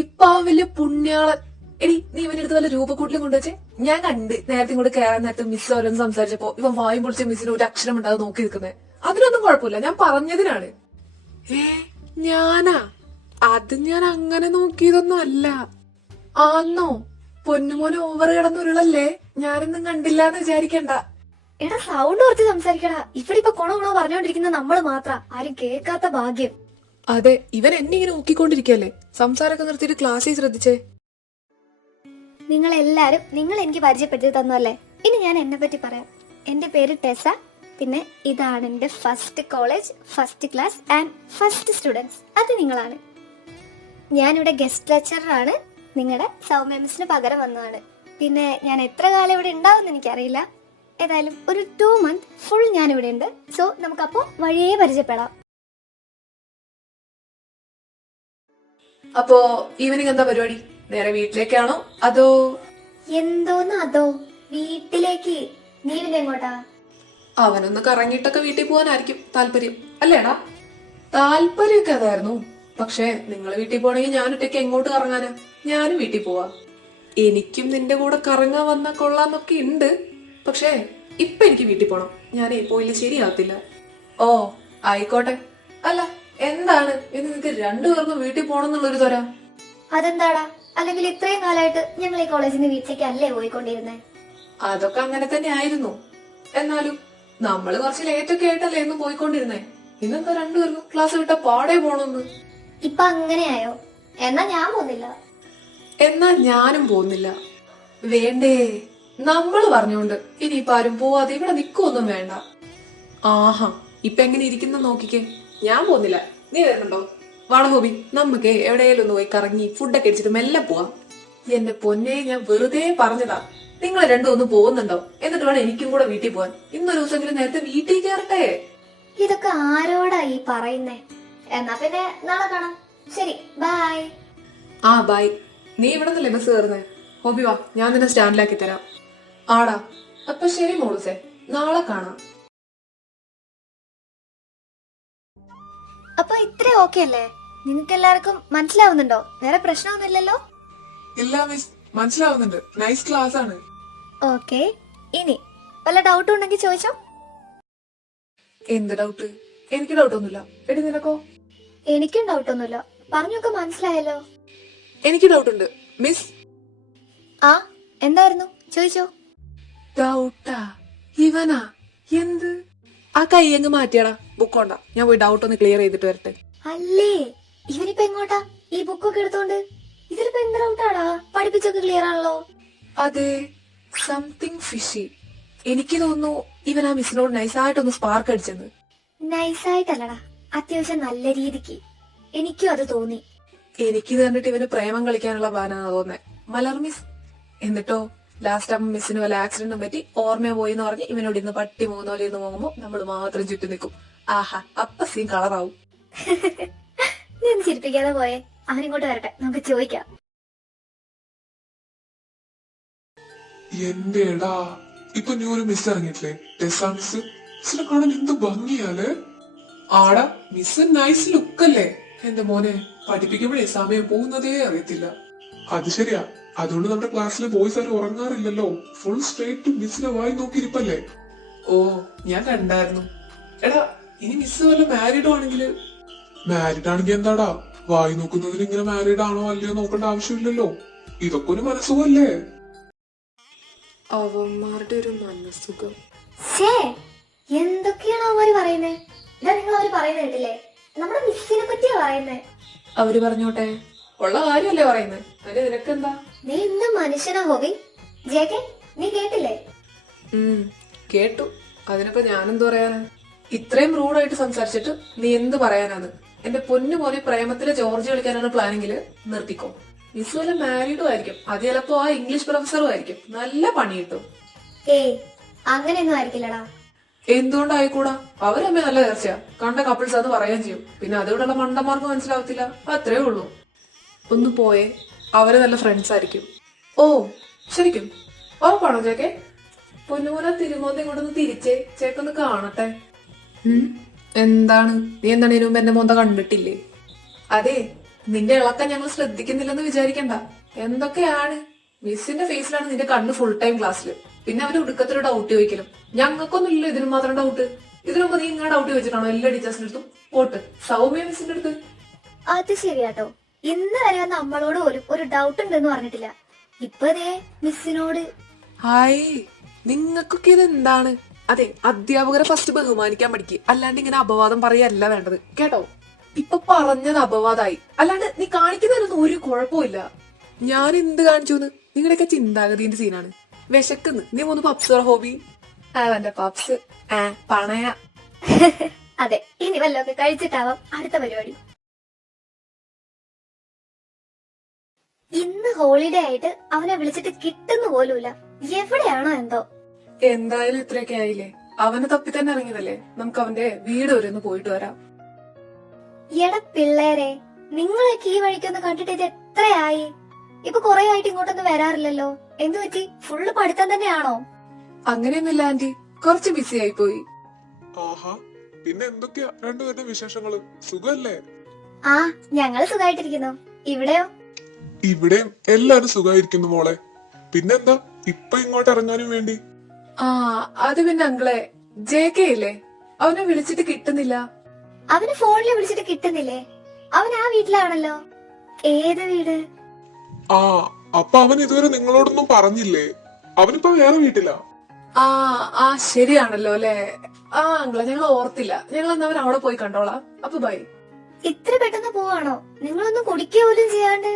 ഇപ്പൊ ആ വലിയ പുണ്യാളൻ. എടി നീ ഇവനെടുത്ത് വല്ല രൂപക്കൂട്ടിലും കൊണ്ടുവച്ചേ. ഞാൻ കണ്ട് നേരത്തെ ഇങ്ങോട്ട് കയറാൻ നേരത്തെ മിസ് ഓരോന്ന് സംസാരിച്ചപ്പോ ഇവൻ വായും പൊളിച്ച മിസ്സിന് ഒരു അക്ഷരം ഉണ്ടാവും നോക്കി നിൽക്കുന്നത്. അതിനൊന്നും കുഴപ്പമില്ല, ഞാൻ പറഞ്ഞതിനാണ്. ഞാനാ? അത് ഞാൻ അങ്ങനെ നോക്കിയതൊന്നും അല്ല. ആന്നോ? പൊന്നുമോനെ ഓവർ കിടന്നുരുളല്ലേ? ഞാനൊന്നും കണ്ടില്ലാന്ന് വിചാരിക്കണ്ട. എടാ സൗണ്ട് കുറച്ച് സംസാരിക്കടാ. ഇവിടെ ഇപ്പൊ കൊണോ പറഞ്ഞോണ്ടിരിക്കുന്ന നമ്മള് മാത്ര, ആരും കേൾക്കാത്ത ഭാഗ്യം. അതെ, ഇവൻ എന്നെ ഇങ്ങനെ ഊക്കിക്കൊണ്ടിരിക്കല്ലേ. സംസാരമൊക്കെ നിർത്തിയിട്ട് ക്ലാസ്സിൽ ശ്രദ്ധിച്ചേ. നിങ്ങൾ എല്ലാരും നിങ്ങൾ എനിക്ക് പരിചയപ്പെടുത്തി തന്നല്ലേ. ഇനി ഞാൻ എന്നെ പറ്റി പറയാം. എന്റെ പേര് ടെസ. പിന്നെ ഇതാണ് എന്റെ first college, first class and first students. അത് നിങ്ങളാണ്. ഞാനിവിടെ ഗസ്റ്റ് ലെക്ചറാണ്. നിങ്ങളുടെ സൗമ്യ മിസ്സിന് പകരം വന്നതാണ്. പിന്നെ ഞാൻ എത്ര കാലം ഇവിടെ ഉണ്ടാവും എനിക്കറിയില്ല. ഏതായാലും ഒരു 2 months ഫുൾ ഞാൻ ഇവിടെ ഉണ്ട്. സോ നമുക്കപ്പോ വഴിയേ പരിചയപ്പെടാം. അപ്പോ ഈവനിങ് എന്താ പരിപാടി? നേരെ വീട്ടിലേക്കാണോ അതോ? എന്തോന്ന് അതോ? വീട്ടിലേക്ക്? നീ പിന്നെ എങ്ങോട്ടാ? അവനൊന്ന് കറങ്ങിയിട്ടൊക്കെ വീട്ടിൽ പോകാനായിരിക്കും താല്പര്യം, അല്ലേടാ? താല്പര്യമൊക്കെ അതായിരുന്നു. പക്ഷെ നിങ്ങൾ വീട്ടിൽ പോണെങ്കിൽ ഞാൻ ഒറ്റയ്ക്ക് എങ്ങോട്ട് കറങ്ങാനാ? ഞാനും വീട്ടിൽ പോവാ. എനിക്കും നിന്റെ കൂടെ കറങ്ങാൻ വന്നാ കൊള്ളാന്നൊക്കെ ഉണ്ട്. പക്ഷേ ഇപ്പൊ എനിക്ക് വീട്ടിൽ പോണം. ഞാനേ പോയില്ല ശരിയാവത്തില്ല. ഓ ആയിക്കോട്ടെ. അല്ല എന്താണ് ഇന്ന് നിനക്ക് രണ്ടുപേർക്കും വീട്ടിൽ പോണം എന്നുള്ളൊരു തൊര? അതെന്താടാ? അല്ലെങ്കിൽ ഇത്രയും കാലമായിട്ട് ഞങ്ങൾ ഈ കോളേജിൽ നിന്ന് വീട്ടിലേക്ക് അല്ലേ പോയിക്കൊണ്ടിരുന്നേ? അതൊക്കെ അങ്ങനെ തന്നെ ആയിരുന്നു. എന്നാലും നമ്മള് കുറച്ച് ലേറ്റ് ഒക്കെ ആയിട്ടല്ലേ ഇന്ന് പോയിക്കൊണ്ടിരുന്നേ. ഇന്നെന്താ രണ്ടുപേർക്കും ക്ലാസ് വിട്ട പാടെ പോണോന്ന്? ഇപ്പൊ അങ്ങനെയായോ? എന്നാ ഞാൻ പോകുന്നില്ല. എന്നാ ഞാനും പോകുന്നില്ല. വേണ്ടേ? നമ്മള് പറഞ്ഞോണ്ട് ഇനിയിപ്പൊ ആരും പോവാതെ ഇവിടെ നിക്കൊന്നും വേണ്ട. ആഹാ ഇപ്പൊ എങ്ങനെ ഇരിക്കുന്ന നോക്കിക്കേ. ഞാൻ പോകുന്നില്ല. നീ വരുന്നുണ്ടോ? വാട ഹോബി, നമുക്ക് എവിടെയെങ്കിലും ഒന്ന് പോയി കറങ്ങി ഫുഡൊക്കെ അടിച്ചിട്ട് മെല്ലെ പോവാം. എന്റെ പൊന്നെ, ഞാൻ വെറുതെ പറഞ്ഞതാ. നിങ്ങൾ രണ്ടും ഒന്ന് പോകുന്നുണ്ടോ? എന്നിട്ട് വേണം എനിക്കും കൂടെ വീട്ടിൽ പോവാൻ. ഇന്നൊരു ദിവസമെങ്കിലും നേരത്തെ വീട്ടിൽ കയറട്ടെ. ഇതൊക്കെ ആരോടാ ഈ പറയുന്നേ? എന്നാ പിന്നെ നാളെ കാണാം. ശരി, ബൈ. ആ ബൈ. നീ ഇവിടെ നിന്നല്ലേ ബസ് കയറുന്നേ? ഹോബി വാ, ഞാൻ നിന്നെ സ്റ്റാൻഡിലാക്കി തരാം. ആടാ, അപ്പൊ ശരി മോളൂസേ, നാളെ കാണാം. അപ്പൊ ഇത്ര ഓക്കെ അല്ലേ? നിങ്ങൾക്ക് എല്ലാവർക്കും മനസ്സിലാവുന്നുണ്ടോ? വേറെ പ്രശ്നമൊന്നുമില്ലല്ലോ? ഇല്ല മിസ്, മനസ്സിലാവുന്നുണ്ട്. നൈസ് ക്ലാസ് ആണ്. ഓക്കെ, ഇനി വല്ല ഡൗട്ടും ഉണ്ടെങ്കിൽ ചോദിച്ചോ. എന്ത് ഡൗട്ട്? എനിക്ക് ഡൗട്ടൊന്നുമില്ല. എടി നിനക്കോ? എനിക്കും ഡൗട്ടൊന്നുമില്ല. പറഞ്ഞൊക്കെ മനസ്സിലായല്ലോ. എനിക്ക് ഡൗട്ടുണ്ട് മിസ്. ആ എന്തായിരുന്നു? ചോദിച്ചോ. ഡൗട്ടാ? ഇവനാ? എന്ത്? ആ കൈ അങ്ങ് മാറ്റിയാടാ. ബുക്ക് കൊണ്ടാ, ഞാൻ പോയി ഡൗട്ട് ഒന്ന് ക്ലിയർ ചെയ്തിട്ട് വരട്ടെ. അല്ലേ, ഇവനിപ്പോ എങ്ങോട്ടാ ഈ ബുക്കൊക്കെ എടുത്തോണ്ട്? ഇതിലിപ്പോ എന്ത് ഡൗട്ടാടാ? പഠിപ്പിച്ചൊക്കെ ക്ലിയർ ആണല്ലോ. അതെ, സംതിങ് ഫിഷി. എനിക്ക് തോന്നുന്നു ഇവൻ ആ മിസ്സിനോട് നൈസായിട്ടൊന്ന് സ്പാർക്ക് അടിച്ചെന്ന്. നൈസായിട്ടല്ലടാ, അത്യാവശ്യം നല്ല രീതിക്ക്. എനിക്കും അത് തോന്നി. എനിക്കിത് കണ്ടിട്ട് ഇവന് പ്രേമം കളിക്കാനുള്ള പ്ലാനാണ് തോന്നുന്നത്. മലർ മിസ്. എന്നിട്ടോ ലാസ്റ്റ് ആകുമ്പോൾ മിസ്സിന് വല്ല ആക്സിഡന്റും പറ്റി ഓർമ്മ പോയി എന്ന് പറഞ്ഞ് ഇവനോട് ഇന്ന് പട്ടി മൂന്നോലെ എന്ന് പോകുമ്പോ നമ്മൾ മാത്രം ചുറ്റി നിൽക്കും. ആഹാ, അപ്പ സീൻ കളറാവും. നീ ഒന്ന് ചിരിപ്പിക്കാതെ പോയെ. അവനിങ്ങോട്ട് വരട്ടെ, നമുക്ക് ചോദിക്കാം. എന്റെ എടാ, ഇപ്പൊ നീ ഒരു മിസ് ഇറങ്ങിയിട്ടില്ലേ, ടെസ്സാ മിസ്. മിസ്സിനെ കാണാൻ എന്ത് ഭംഗിയാലേ. ആടാ, മിസ് നൈസ് ലുക്കല്ലേ. എന്റെ മോനെ പഠിപ്പിക്കുമ്പോഴേ സമയം പോകുന്നതേ അറിയത്തില്ല. അത് ശരിയാ. അതുകൊണ്ട് നമ്മുടെ ക്ലാസ്സിലെ ബോയ്സ് ആരും ഉറങ്ങാറില്ലല്ലോ. ഫുൾ സ്ട്രേറ്റ് മിസ്സിനെ വായി നോക്കിയിരിപ്പല്ലേ. ഓ, ഞാൻ കണ്ടായിരുന്നു. എടാ, ഇനി മിസ് വല്ല മാരീഡും ആണെങ്കില്? മാരീഡ് ആണെങ്കിൽ എന്താടാ, വായി നോക്കുന്നതിന് ഇങ്ങനെ മാരീഡ് ആണോ അല്ലയോ നോക്കേണ്ട ആവശ്യമില്ലല്ലോ. ഇതൊക്കെ ഒരു മനസ്സുഖല്ലേ. അവന്മാരുടെ ഒരു മനസ്സുഖം. ഷേ, എന്തൊക്കെയാണ് അവര് പറയുന്നേ? ഇതാ നിങ്ങൾ അവര് പറയുന്നത് കേട്ടില്ലേ? നമ്മുടെ മിസ്സിനെ പറ്റിയാ പറയുന്നേ. അവര് പറഞ്ഞോട്ടെ, ഉള്ള കാര്യമല്ലേ പറയുന്നത്. അതിന് നിനക്കെന്താ? നീ എന്ത് മനുഷ്യനാ ഹോബി. ജേക്കെ, നീ കേട്ടില്ലേ? കേട്ടു. അതിനിപ്പോ ഞാനെന്ത് പറയാനാ? ഇത്രയും റൂഡായിട്ട് സംസാരിച്ചിട്ട് നീ എന്ത് പറയാനാണ്? എന്റെ പൊന്നു പോലെ പ്രേമത്തിലെ ജോർജ് കളിക്കാനാണ് പ്ലാനെങ്കിൽ നിർത്തിക്കോ. മിസ് വല്ല മാരീഡും ആയിരിക്കും. അത് ചിലപ്പോ ആ ഇംഗ്ലീഷ് പ്രൊഫസറും ആയിരിക്കും. നല്ല പണി കിട്ടും. ഏയ്, അങ്ങനെയൊന്നും ആയിരിക്കില്ലടാ. എന്തുകൊണ്ടായിക്കൂടാ? അവരമ്മ നല്ല തീർച്ചയാ. കണ്ട കപ്പിൾസ് അത് പറയുകയും ചെയ്യും. പിന്നെ അതിവിടെയുള്ള മണ്ടന്മാർക്ക് മനസ്സിലാവത്തില്ല. അത്രേ ഉള്ളൂ. ഒന്ന് പോയേ. അവര് നല്ല ഫ്രണ്ട്സ് ആയിരിക്കും. ഓ, ശരിക്കും ഉറപ്പാണോ ചേക്കെ? പൊന്നുമോനെ തിരുമോന്ത ഇങ്ങോട്ടൊന്ന് തിരിച്ചേ, ചേക്കൊന്ന് കാണട്ടെ. എന്താണ് നീ എന്താണ് ഇതിനു മുമ്പ് എന്റെ മോന്ത കണ്ടിട്ടില്ലേ? അതെ, നിന്റെ ഇളക്കം ഞങ്ങൾ ശ്രദ്ധിക്കുന്നില്ലെന്ന് വിചാരിക്കണ്ട. എന്തൊക്കെയാണ്? മിസ്സിന്റെ ഫേസിലാണ് നിന്റെ കണ്ണ് ഫുൾ ടൈം ക്ലാസ്സിൽ. പിന്നെ അവര് ഉടുക്കത്തൊരു ഡൗട്ട് ചോദിക്കലും. ഞങ്ങൾക്കൊന്നുമില്ല ഇതിന് മാത്രം ഡൗട്ട്. ഇതിനു മുമ്പ് നീ ഇങ്ങനെ ഡൗട്ട് ചോദിച്ചിട്ടാണോ എല്ലാ ടീച്ചേഴ്സിന്റെ അടുത്തും? പോട്ട് സൗമ്യ മിസ്സിന്റെ അടുത്ത്. അത് ശരിയാട്ടോ. ഇന്ന് വരെ വന്ന നമ്മളോട് പോലും ഒരു ഡൗട്ട് ഉണ്ടെന്ന് പറഞ്ഞിട്ടില്ല. ഇപ്പൊ ദേ മിസ്സിനോട്. ഹായ്, നിങ്ങൾക്കൊക്കെ ഇത് എന്താണ്? അതെ, അധ്യാപകരെ ഫസ്റ്റ് ബഹുമാനിക്കാൻ പഠിക്കുക. അല്ലാണ്ട് ഇങ്ങനെ അപവാദം പറയല്ല വേണ്ടത്, കേട്ടോ? ഇപ്പൊ പറഞ്ഞത് അപവാദമായി. അല്ലാണ്ട് നീ കാണിക്കുന്നതിനൊന്നും ഒരു കുഴപ്പമില്ല. ഞാൻ എന്ത് കാണിച്ചു? നിങ്ങളുടെയൊക്കെ ചിന്താഗതിന്റെ സീനാണ്. വിശക്കുന്ന്. നീ മൂന്ന് പപ്സ് ഹോബി. അവന്റെ പപ്സ് പണയ. അതെ, ഇനി വല്ലതൊക്കെ കഴിച്ചിട്ടാവാം അടുത്ത പരിപാടി. ഇന്ന് ഹോളിഡേ ആയിട്ട് അവനെ വിളിച്ചിട്ട് കിട്ടുന്ന പോലുമില്ല. എവിടെയാണോ എന്തോ. എന്തായാലും ഇത്രയൊക്കെ ആയില്ലേ? അവനെ തപ്പി തന്നെ ഇറങ്ങിയതല്ലേ. നമുക്ക് അവന്റെ വീട് വരെ ഒന്ന് പോയിട്ട് വരാം. എടാ പിള്ളേരെ, നിങ്ങളൊക്കെ ഈ വഴിക്കൊന്ന് കണ്ടിട്ട് ഇത് എത്രയായി? ഇപ്പൊ കൊറേ ആയിട്ട് ഇങ്ങോട്ടൊന്നും വരാറില്ലല്ലോ. എന്തു പറ്റി? ഫുള്ള് പഠിത്തം തന്നെയാണോ? അങ്ങനെയൊന്നുമില്ല ആന്റി, കുറച്ച് ബിസി ആയി പോയി. ആഹാ, പിന്നെ എന്തൊക്കെയാ രണ്ടുപേരുടെ വിശേഷങ്ങള്? സുഖല്ലേ? ആ, ഞങ്ങള് സുഖമായിട്ടിരിക്കുന്നു. ഇവിടെയോ? ഇവിടെയും എല്ലാരും സുഖമായിരിക്കുന്നു മോളെ. പിന്നെന്താ ഇപ്പൊ ഇങ്ങോട്ട് ഇറങ്ങാനും വേണ്ടി? ആ, അത് പിന്നെ അങ്കിളെ, ജെകെ ഇല്ലേ, അവനെ വിളിച്ചിട്ട് കിട്ടുന്നില്ല. അവന് ഫോണിൽ വിളിച്ചിട്ട് കിട്ടുന്നില്ലേ? അവൻ ആ വീട്ടിലാണല്ലോ. ഏത് വീട്? ആ, അപ്പൊ അവൻ ഇതുവരെ നിങ്ങളോടൊന്നും പറഞ്ഞില്ലേ? അവനിപ്പോ വേറെ വീട്ടിലാ. ആ ശരിയാണല്ലോ അല്ലെ. ആ അങ്കിളെ, ഞങ്ങൾ ഓർത്തില്ല. ഞങ്ങൾ എന്നാ അവൻ അവിടെ പോയി കണ്ടോളാം. അപ്പൊ ബൈ. ഇത്ര പെട്ടെന്ന് പോവാണോ? നിങ്ങളൊന്നും കുടിക്കുക പോലും ചെയ്യാണ്ട്.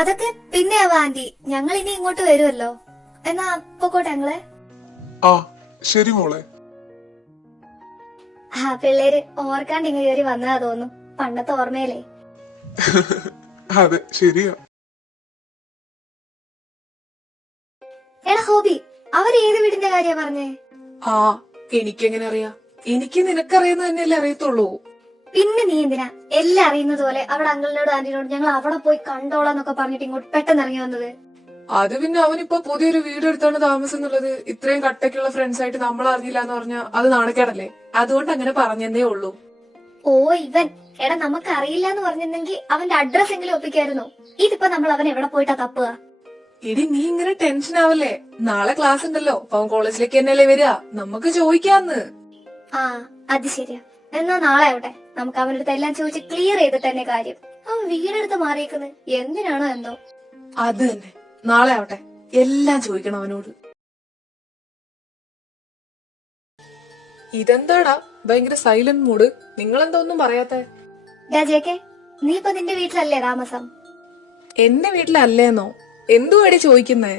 അതൊക്കെ പിന്നെ ആവാ ആന്റി. ഞങ്ങൾ ഇനി ഇങ്ങോട്ട് വരുമല്ലോ. എന്നാ പൊക്കോട്ടെ ഞങ്ങളെ. ആ, ശരി മോളെ. ആ പിള്ളേര് ഓർക്കാണ്ട് ഇങ്ങ് കയറി വന്നതാ തോന്നുന്നു. പണ്ടത്തെ ഓർമ്മയല്ലേ. അതെ, ശരിയാ. എടാ ഹോബി, അവരേത് വീടിന്റെ കാര്യ പറഞ്ഞേ? ആ, എനിക്കെങ്ങനെ അറിയാം? എനിക്ക് നിനക്കറിയുന്ന തന്നെയല്ലേ അറിയത്തുള്ളൂ. പിന്നെ നീ എന്തിനാ എല്ലാം അറിയുന്നത് പോലെ അവിടെ അങ്കിളിനോടും ആന്റിനോടും ഞങ്ങൾ അവിടെ പോയി കണ്ടോളാന്നൊക്കെ പറഞ്ഞിട്ട് ഇങ്ങോട്ട് പെട്ടെന്ന് ഇറങ്ങി വന്നത്? അത് പിന്നെ അവനിപ്പോ പുതിയൊരു വീട് എടുത്താണ് താമസം എന്നുള്ളത് ഇത്രയും കട്ടയ്ക്കുള്ള ഫ്രണ്ട്സ് ആയിട്ട് നമ്മൾ അറിഞ്ഞില്ല എന്ന് പറഞ്ഞാൽ അത് നാണക്കേടല്ലേ. അതുകൊണ്ട് അങ്ങനെ പറഞ്ഞതേ ഉള്ളൂ. ഓ ഇവൻ. എടാ, നമുക്ക് അറിയില്ല എന്ന് പറഞ്ഞിരുന്നെങ്കിൽ അവന്റെ അഡ്രസ് എങ്കിലും ഒപ്പിക്കായിരുന്നു. ഇതിപ്പോ നമ്മൾ അവൻ എവിടെ പോയിട്ടാ തപ്പുക? ഇടി, നീ ഇങ്ങനെ ടെൻഷൻ ആവല്ലേ. നാളെ ക്ലാസ് ഉണ്ടല്ലോ. അവൻ കോളേജിലേക്ക് തന്നെയല്ലേ വരിക. നമുക്ക് ചോദിക്കാന്ന്. ആ, അത് ശരിയാ. എന്നാ നാളെ ആവട്ടെ. നമുക്ക് അവന്റെ അടുത്ത് എല്ലാം ചോദിച്ച് ക്ലിയർ ചെയ്തിട്ട് തന്നെ കാര്യം. അവൻ വീടെടുത്ത് മാറിയേക്കുന്നത് എന്തിനാണോ എന്തോ. അത് തന്നെ, നാളെ ആവട്ടെ. എല്ലാം ചോദിക്കണം അവനോട്. ഇതെന്താടാ ഭയങ്കര സൈലന്റ് മൂഡ്? നിങ്ങളെന്താ ഒന്നും പറയാത്തെ? ജേക്കെ, നീ ഇപ്പൊ നിന്റെ വീട്ടിലല്ലേ താമസം? എന്റെ വീട്ടിലല്ലേന്നോ? എന്തുവാടി ചോദിക്കുന്നേ?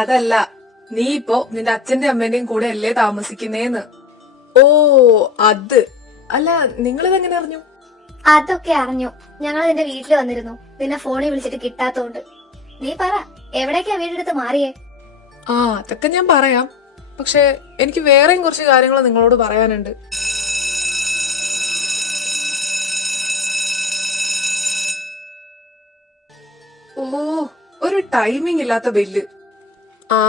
അതല്ല, നീ ഇപ്പോ നിന്റെ അച്ഛന്റെ അമ്മേന്റെയും കൂടെ അല്ലേ താമസിക്കുന്നേന്ന്. ഓ, അത് അല്ല നിങ്ങളിത് എങ്ങനെ അറിഞ്ഞു? അതൊക്കെ അറിഞ്ഞു. ഞങ്ങൾ നിന്റെ വീട്ടിൽ വന്നിരുന്നു, നിന്നെ ഫോണിൽ വിളിച്ചിട്ട് കിട്ടാത്തോണ്ട്. നീ പറ, എവിടേക്കാ വീടെടുത്ത് മാറിയേ? ആ അതൊക്കെ ഞാൻ പറയാം. പക്ഷെ എനിക്ക് വേറെയും കുറച്ച് കാര്യങ്ങൾ നിങ്ങളോട് പറയാനുണ്ട്. ഓ, ഒരു ടൈമിംഗ് ഇല്ലാത്ത ബില്ല്. ആ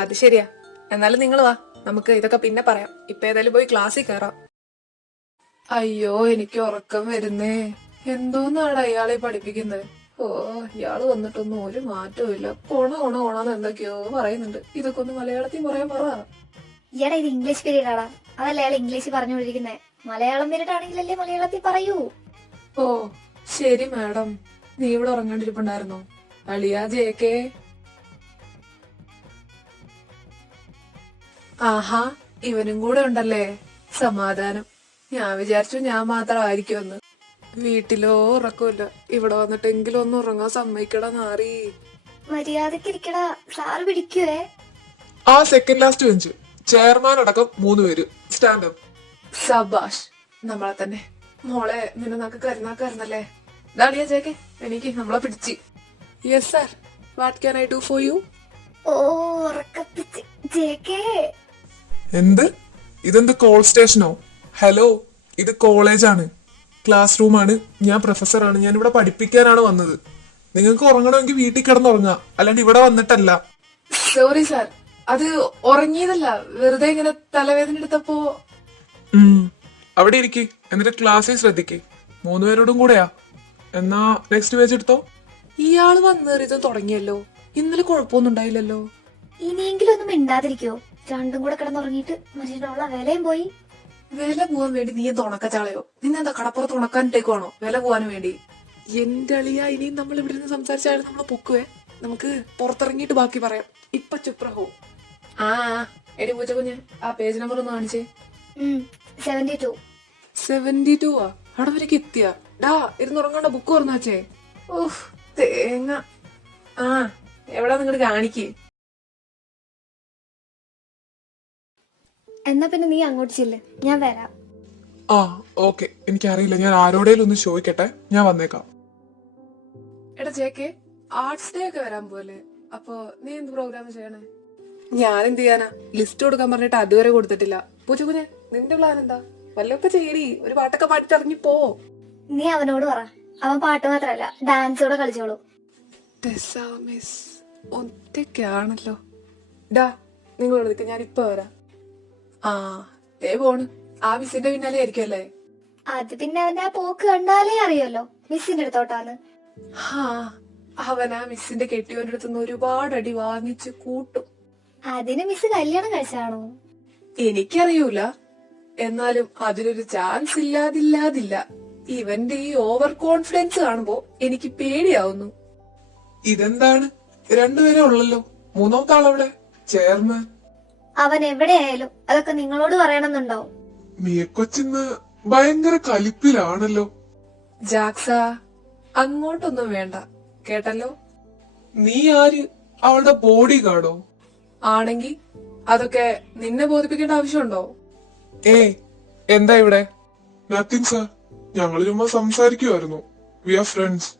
അത് ശരിയാ. എന്നാലും നിങ്ങൾ വാ, നമുക്ക് ഇതൊക്കെ പിന്നെ പറയാം. ഇപ്പൊ ഏതായാലും പോയി ക്ലാസ്സിൽ കയറാം. അയ്യോ എനിക്ക് ഉറക്കം വരുന്നേ. എന്തോന്നാണ് അയാളെ പഠിപ്പിക്കുന്നത്? ഓ, ഇയാള് വന്നിട്ടൊന്നും ഒരു മാറ്റവും ഇല്ല. കൊണന്ന് എന്തൊക്കെയോ പറയുന്നുണ്ട്. ഇതൊക്കെ ഒന്ന് മലയാളത്തിൽ പറയാൻ പറ. ഈയിടെ ഇത് ഇംഗ്ലീഷ് പീരീഡ് ആടാ, അതല്ലേ അയാൾ ഇംഗ്ലീഷ് പറഞ്ഞുകൊണ്ടിരിക്കുന്നേ. മലയാളം പീരീഡ് ആണെങ്കിലല്ലേ മലയാളത്തിൽ പറയൂ. ഓ ശരി മാഡം. നീ ഇവിടെ ഉറങ്ങാണ്ടിരിപ്പുണ്ടായിരുന്നോ? അളിയാ ജേക്കേ. ആഹാ, ഇവനും കൂടെ ഉണ്ടല്ലേ. സമാധാനം. ഞാൻ വിചാരിച്ചു ഞാൻ മാത്രമായിരിക്കുമെന്ന്. വീട്ടിലോ ഉറക്കമില്ല. ഇവിടെ വന്നിട്ടെങ്കിലും ഒന്ന് ഉറങ്ങാൻ സമ്മതിക്കടാ നാറി. മര്യാദക്ക് ഇരിക്കടാ, സാറ് പിടിക്കുവേ. ആ സെക്കൻഡ് ലാസ്റ്റ് ബെഞ്ച്, ചെയർമാൻ അടക്കം 3 പേര് സ്റ്റാൻഡപ്പ്. സബാഷ്, നമ്മളെ തന്നെ. മോളെ നിന്നെ നമുക്ക് കരുന്നാക്കായിരുന്നല്ലേ. ഡാളിയ ജേക്കെ, എനിക്ക് നമ്മളെ പിടിച്ച്. Yes sir, what can I do for you? ഓ ഉറക്കപ്പിച്ച് ജേക്കേ. എന്ത്? ഇതെന്ത് കോൾ സ്റ്റേഷനോ? ഹലോ, ഇത് കോളേജാണ്, ക്ലാസ് റൂമാണ്. ഞാൻ പ്രൊഫസറാണ്. ഞാൻ ഇവിടെ പഠിപ്പിക്കാനാണ് വന്നത്. നിങ്ങൾക്ക് ഉറങ്ങണമെങ്കിൽ വീട്ടിൽ കിടന്നുറങ്ങാം, അല്ലാണ്ട് ഇവിടെ വന്നിട്ടല്ല. സോറി സാർ, അത് ഉറങ്ങിയതല്ല, വെറുതെ ഇങ്ങനെ തലവേദന എടുത്തപ്പോ. അവിടെ ഇരിക്കെ, എന്നിട്ട് ക്ലാസ്സിൽ ശ്രദ്ധിക്കേ. 3 പേരോടും കൂടെയാ. എന്നാ നെക്സ്റ്റ് പേജ് എടുത്തോ. ഇയാള് വന്നേറിയത് തുടങ്ങിയല്ലോ. ഇന്നലെ കുഴപ്പമൊന്നും ഉണ്ടായില്ലല്ലോ. ഇനിയെങ്കിലും ഒന്നും മിണ്ടാതിരിക്കോ? രണ്ടും കൂടെ കിടന്നുറങ്ങിയിട്ട് മനുഷ്യനുള്ള വിലയും പോയി. വില പോവാൻ വേണ്ടി നീ തുണക്കച്ചാളയോ? നിന്നെന്താ കടപ്പുറത്ത് ഉണക്കാനിട്ടേക്കുവാണോ വില പോവാൻ വേണ്ടി? എന്റെ അളിയ, ഇനിയും നമ്മൾ ഇവിടെ നിന്ന് സംസാരിച്ചാലും നമ്മളെ പൊക്കുവേ. നമുക്ക് പുറത്തിറങ്ങിയിട്ട് ബാക്കി പറയാം. ഇപ്പൊ ചുപ്രഹോ. ആ എടി പൂച്ച കുഞ്ഞ്, ആ പേജ് നമ്പർ ഒന്ന് കാണിച്ചേ. 72. 72 ആ? അവിടെ വരേക്ക് എത്തിയ. ഡാ ഇരുന്നുറങ്ങാണ്ട ബുക്ക് തുറന്നാച്ചേ. ഓഹ് തേങ്ങ. ആ എവിടാ നിങ്ങട് കാണിക്കേ. എന്നാ പിന്നെ നീ അങ്ങോട്ട് ചെല്ല്, ഞാൻ വരാം. ആ ഓക്കെ, എനിക്കറിയില്ല. ഞാൻ ആരോടേലും ഒന്ന് ചോദിക്കട്ടെ, ഞാൻ വന്നേക്കാം. എടാ ജേക്കെ, ആർട്സ് ഡേ ഒക്കെ വരാൻ പോലെ. അപ്പൊ നീ എന്ത് പ്രോഗ്രാം ചെയ്യണേ? ഞാൻ എന്ത് ചെയ്യാനാ, ലിസ്റ്റ് കൊടുക്കാൻ പറഞ്ഞിട്ട് അതുവരെ കൊടുത്തിട്ടില്ല. പൂച്ചക്കുഞ്ഞെ, നിന്റെ പ്ലാൻ എന്താ? വല്ലതൊക്കെ ചെയ്യടി, ഒരു പാട്ടൊക്കെ പാടിട്ട് ഇറങ്ങി പോ. നീ അവനോട് പറ, അവൻ പാട്ട് മാത്രല്ല ഡാൻസ് കൂടെ കളിച്ചോളൂ. മിസ് ഒറ്റയ്ക്കാണല്ലോ. ഡാ നിങ്ങളോട് നിൽക്ക്, ഞാൻ ഇപ്പൊ വരാം. ആ ദേ പോണ്. ആ മിസ്സിന്റെ പിന്നാലെ ആയിരിക്കുമല്ലേ? അത് പിന്നെ അവന്റെ ആ പോക്ക് കണ്ടാലേ അറിയാലോ മിസ്സിന്റെ അടുത്തോട്ടാന്ന്. ഹാ, അവൻ ആ മിസ്സിന്റെ കെട്ടിയവന്റെ അടുത്തുനിന്ന് ഒരുപാട് അടി വാങ്ങിച്ചു കൂട്ടും. അതിന് മിസ് കല്യാണം കഴിച്ചാണോ? എനിക്കറിയൂല, എന്നാലും അതിലൊരു ചാൻസ് ഇല്ലാതില്ല. ഇവന്റെ ഈ ഓവർ കോൺഫിഡൻസ് കാണുമ്പോ എനിക്ക് പേടിയാവുന്നു. ഇതെന്താണ്, 2 പേരേ ഉള്ളല്ലോ. 3ാമത്തെ ആളവിടെ, ചെയർമാൻ. അവൻ എവിടെയായാലും അതൊക്കെ നിങ്ങളോട് പറയണമെന്നുണ്ടോ? മിയക്കൊച്ചിന്ന് ഭയങ്കര കലിപ്പിലാണല്ലോ. ജാക്സ, അങ്ങോട്ടൊന്നും വേണ്ട കേട്ടല്ലോ. നീ ആര്, അവളുടെ ബോഡി ഗാർഡോ? ആണെങ്കി അതൊക്കെ നിന്നെ ബോധിപ്പിക്കേണ്ട ആവശ്യമുണ്ടോ? എന്താ ഇവിടെ? നത്തിങ് സാർ, ഞങ്ങള് ചുമ്മാ സംസാരിക്കുമായിരുന്നു. We are friends.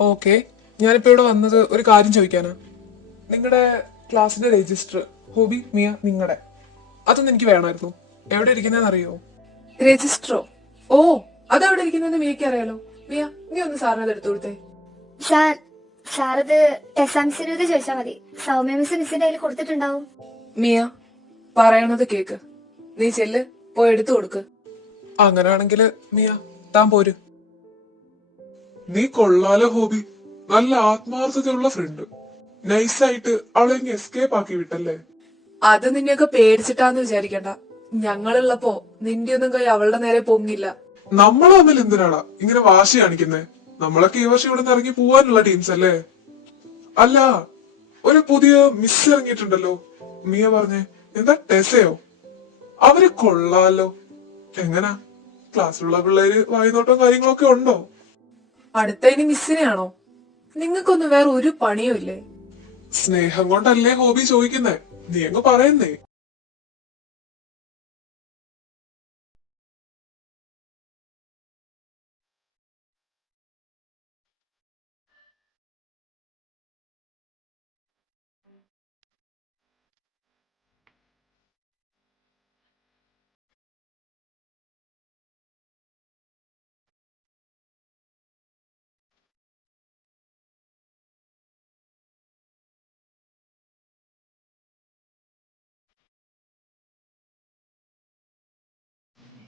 ഓക്കെ, ഞാനിപ്പോ ഇവിടെ വന്നത് ഒരു കാര്യം ചോദിക്കാനാ. നിങ്ങളുടെ ക്ലാസ്സിന്റെ രജിസ്റ്റർ, ഹോബി മിയ, നിങ്ങളുടെ അതൊന്നും എനിക്ക് വേണമായിരുന്നു. എവിടെ ഇരിക്കുന്നതെന്ന് അറിയോ? രജിസ്റ്ററോ? ഓ, അതവിടെ ഇരിക്കുന്നത് മിയക്ക് അറിയാലോ. മിയ, നീ ഒന്ന് സാറിനത് എടുത്തു കൊടുത്തേ. സാറത് ടെസാമിസിനോട് ചോദിച്ചാ മതി. സൗമ്യ മിസ്സിന്റെ കയ്യിൽ കൊടുത്തിട്ടുണ്ടാവും. മിയ പറയണത് കേക്ക്. നീ ചെല്ല്, പോയി എടുത്തു കൊടുക്ക്. അങ്ങനെയാണെങ്കില് മിയ താൻ പോര്. നീ കൊള്ളാലോ ഹോബി, നല്ല ആത്മാർത്ഥതയുള്ള ഫ്രണ്ട്. നൈസായിട്ട് അവളെ എസ്കേപ്പ് ആക്കി വിട്ടല്ലേ. അത് നിന്നെയൊക്കെ പേടിച്ചിട്ടാന്ന് വിചാരിക്കണ്ട. ഞങ്ങളുള്ളപ്പോ നിന്റെ ഒന്നും കൈ അവളുടെ നേരെ പൊങ്ങില്ല. നമ്മൾ തമ്മിൽ എന്തിനാടാ ഇങ്ങനെ വാശി കാണിക്കുന്നേ? നമ്മളൊക്കെ ഈ വർഷം ഇവിടെ നിന്ന് ഇറങ്ങി പോവാനുള്ള ടീംസ് അല്ലേ? അല്ല, ഒരു പുതിയ മിസ് ഇറങ്ങിയിട്ടുണ്ടല്ലോ, മിയ പറഞ്ഞേ. എന്താ ടെസയോ? അവര് കൊള്ളാലോ. എങ്ങനാ, ക്ലാസ്സിലുള്ള പിള്ളേര് വായ്നോട്ടം കാര്യങ്ങളൊക്കെ ഉണ്ടോ? അടുത്ത ഇനി മിസ്സിനെയാണോ? നിങ്ങൾക്കൊന്നും വേറെ ഒരു പണിയും ഇല്ലേ? സ്നേഹം കൊണ്ടല്ലേ ഹോബി ചോദിക്കുന്നേ, നീ അങ്ങ് പറയുന്നേ.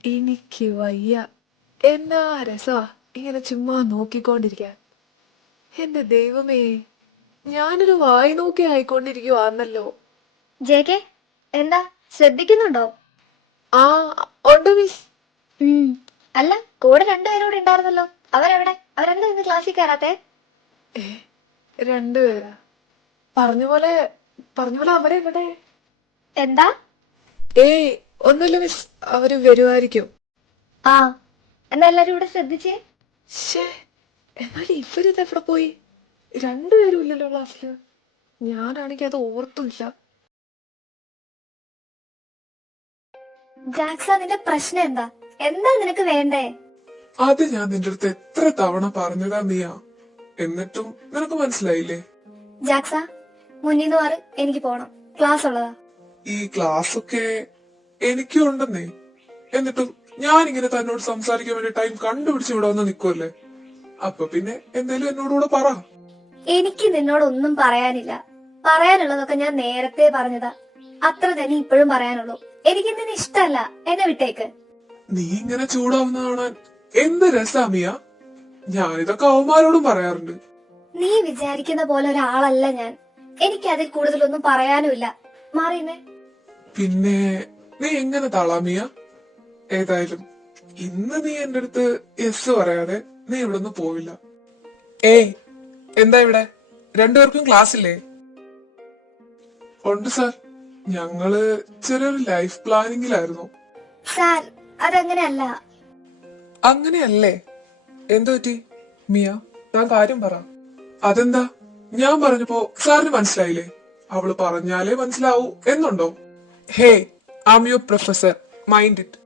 എനിക്ക് വയ്യ. എന്നാ രസമാ ഇങ്ങനെ ചുമ്മാ നോക്കിക്കൊണ്ടിരിക്കാൻ. എന്റെ ദൈവമേ, ഞാനൊരു വായി നോക്കി ആയിക്കൊണ്ടിരിക്കുവാന്നല്ലോ. ജെ കെ എന്താ ശ്രദ്ധിക്കുന്നുണ്ടോ? ആ, ഉണ്ട് മിസ്. അല്ല, കൂടെ രണ്ടുപേരോട് ഉണ്ടായിരുന്നല്ലോ. അവരെവിടെ? അവരെന്താ ഇന്ന് ക്ലാസ്സിൽ കയറാത്തെ? ഏ, രണ്ടുപേരാ? പറഞ്ഞ പോലെ അവരെവിടെ? എന്താ? ഏയ്, ഒന്നുമില്ല മിസ്, അവര് വരുമായിരിക്കും. ആ, എന്നാ എല്ലാരും ഇവിടെ ശ്രദ്ധിച്ചേ. ശ്ശേ, എന്നാൽ ഇവരിത് എവിടെ പോയി? രണ്ടുപേരും ഇല്ലല്ലോ ക്ലാസ്സില്. ഞാനാണെങ്കിൽ അത് ഓർത്തില്ല. ജാക്സ, നിന്റെ പ്രശ്നം എന്താ? എന്താ നിനക്ക് വേണ്ടേ? അത് ഞാൻ നിന്റെ അടുത്ത് എത്ര തവണ പറഞ്ഞതാ മിയ, എന്നിട്ടും നിനക്ക് മനസ്സിലായില്ലേ? ജാക്സ, മുന്നിന്ന് മാറ്, എനിക്ക് പോണം, ക്ലാസ് ഉള്ളതാ. ഈ ക്ലാസ് ഒക്കെ എനിക്കും ഉണ്ടെന്നേ, എന്നിട്ടും ഞാൻ ഇങ്ങനെ തന്നോട് സംസാരിക്കാൻ വേണ്ടി ടൈം കണ്ടുപിടിച്ച് ഇവിടെ വന്ന് നിക്കുവല്ലേ. അപ്പൊ പിന്നെ എന്തേലും എന്നോടുകൂടെ പറ. എനിക്ക് നിന്നോടൊന്നും പറയാനില്ല. പറയാനുള്ളതൊക്കെ ഞാൻ നേരത്തെ പറഞ്ഞതാ. അത്ര തന്നെ ഇപ്പോഴും പറയാനുള്ളൂ. എനിക്ക് നിന്നെ ഇഷ്ടല്ല, എന്നെ വിട്ടേക്ക്. നീ ഇങ്ങനെ ചൂടാവുന്ന കാണാൻ എന്ത് രസാ മിയ. ഞാനിതൊക്കെ അവന്മാരോടും പറയാറുണ്ട്. നീ വിചാരിക്കുന്ന പോലെ ഒരാളല്ല ഞാൻ. എനിക്ക് അതിൽ കൂടുതലൊന്നും പറയാനുമില്ല. മാറിയുന്നേ. പിന്നെ നീ എങ്ങനെ തളാ മിയ? ഏതായാലും ഇന്ന് നീ എന്റെ അടുത്ത് യെസ് പറയാതെ നീ ഇവിടെ നിന്ന് പോവില്ല. ഏയ്, എന്താ ഇവിടെ രണ്ടുപേർക്കും ക്ലാസ് ഇല്ലേ? ഉണ്ട് സാർ, ഞങ്ങള് ചെറിയൊരു ലൈഫ് പ്ലാനിങ്ങിലായിരുന്നു. സാർ, അതങ്ങനെയല്ല. അങ്ങനെയല്ലേ? എന്തു പറ്റി മിയ? താൻ കാര്യം പറ. അതെന്താ, ഞാൻ പറഞ്ഞപ്പോ സാറിന് മനസ്സിലായില്ലേ? അവള് പറഞ്ഞാലേ മനസ്സിലാവൂ എന്നുണ്ടോ? Hey, I am your professor, mind it.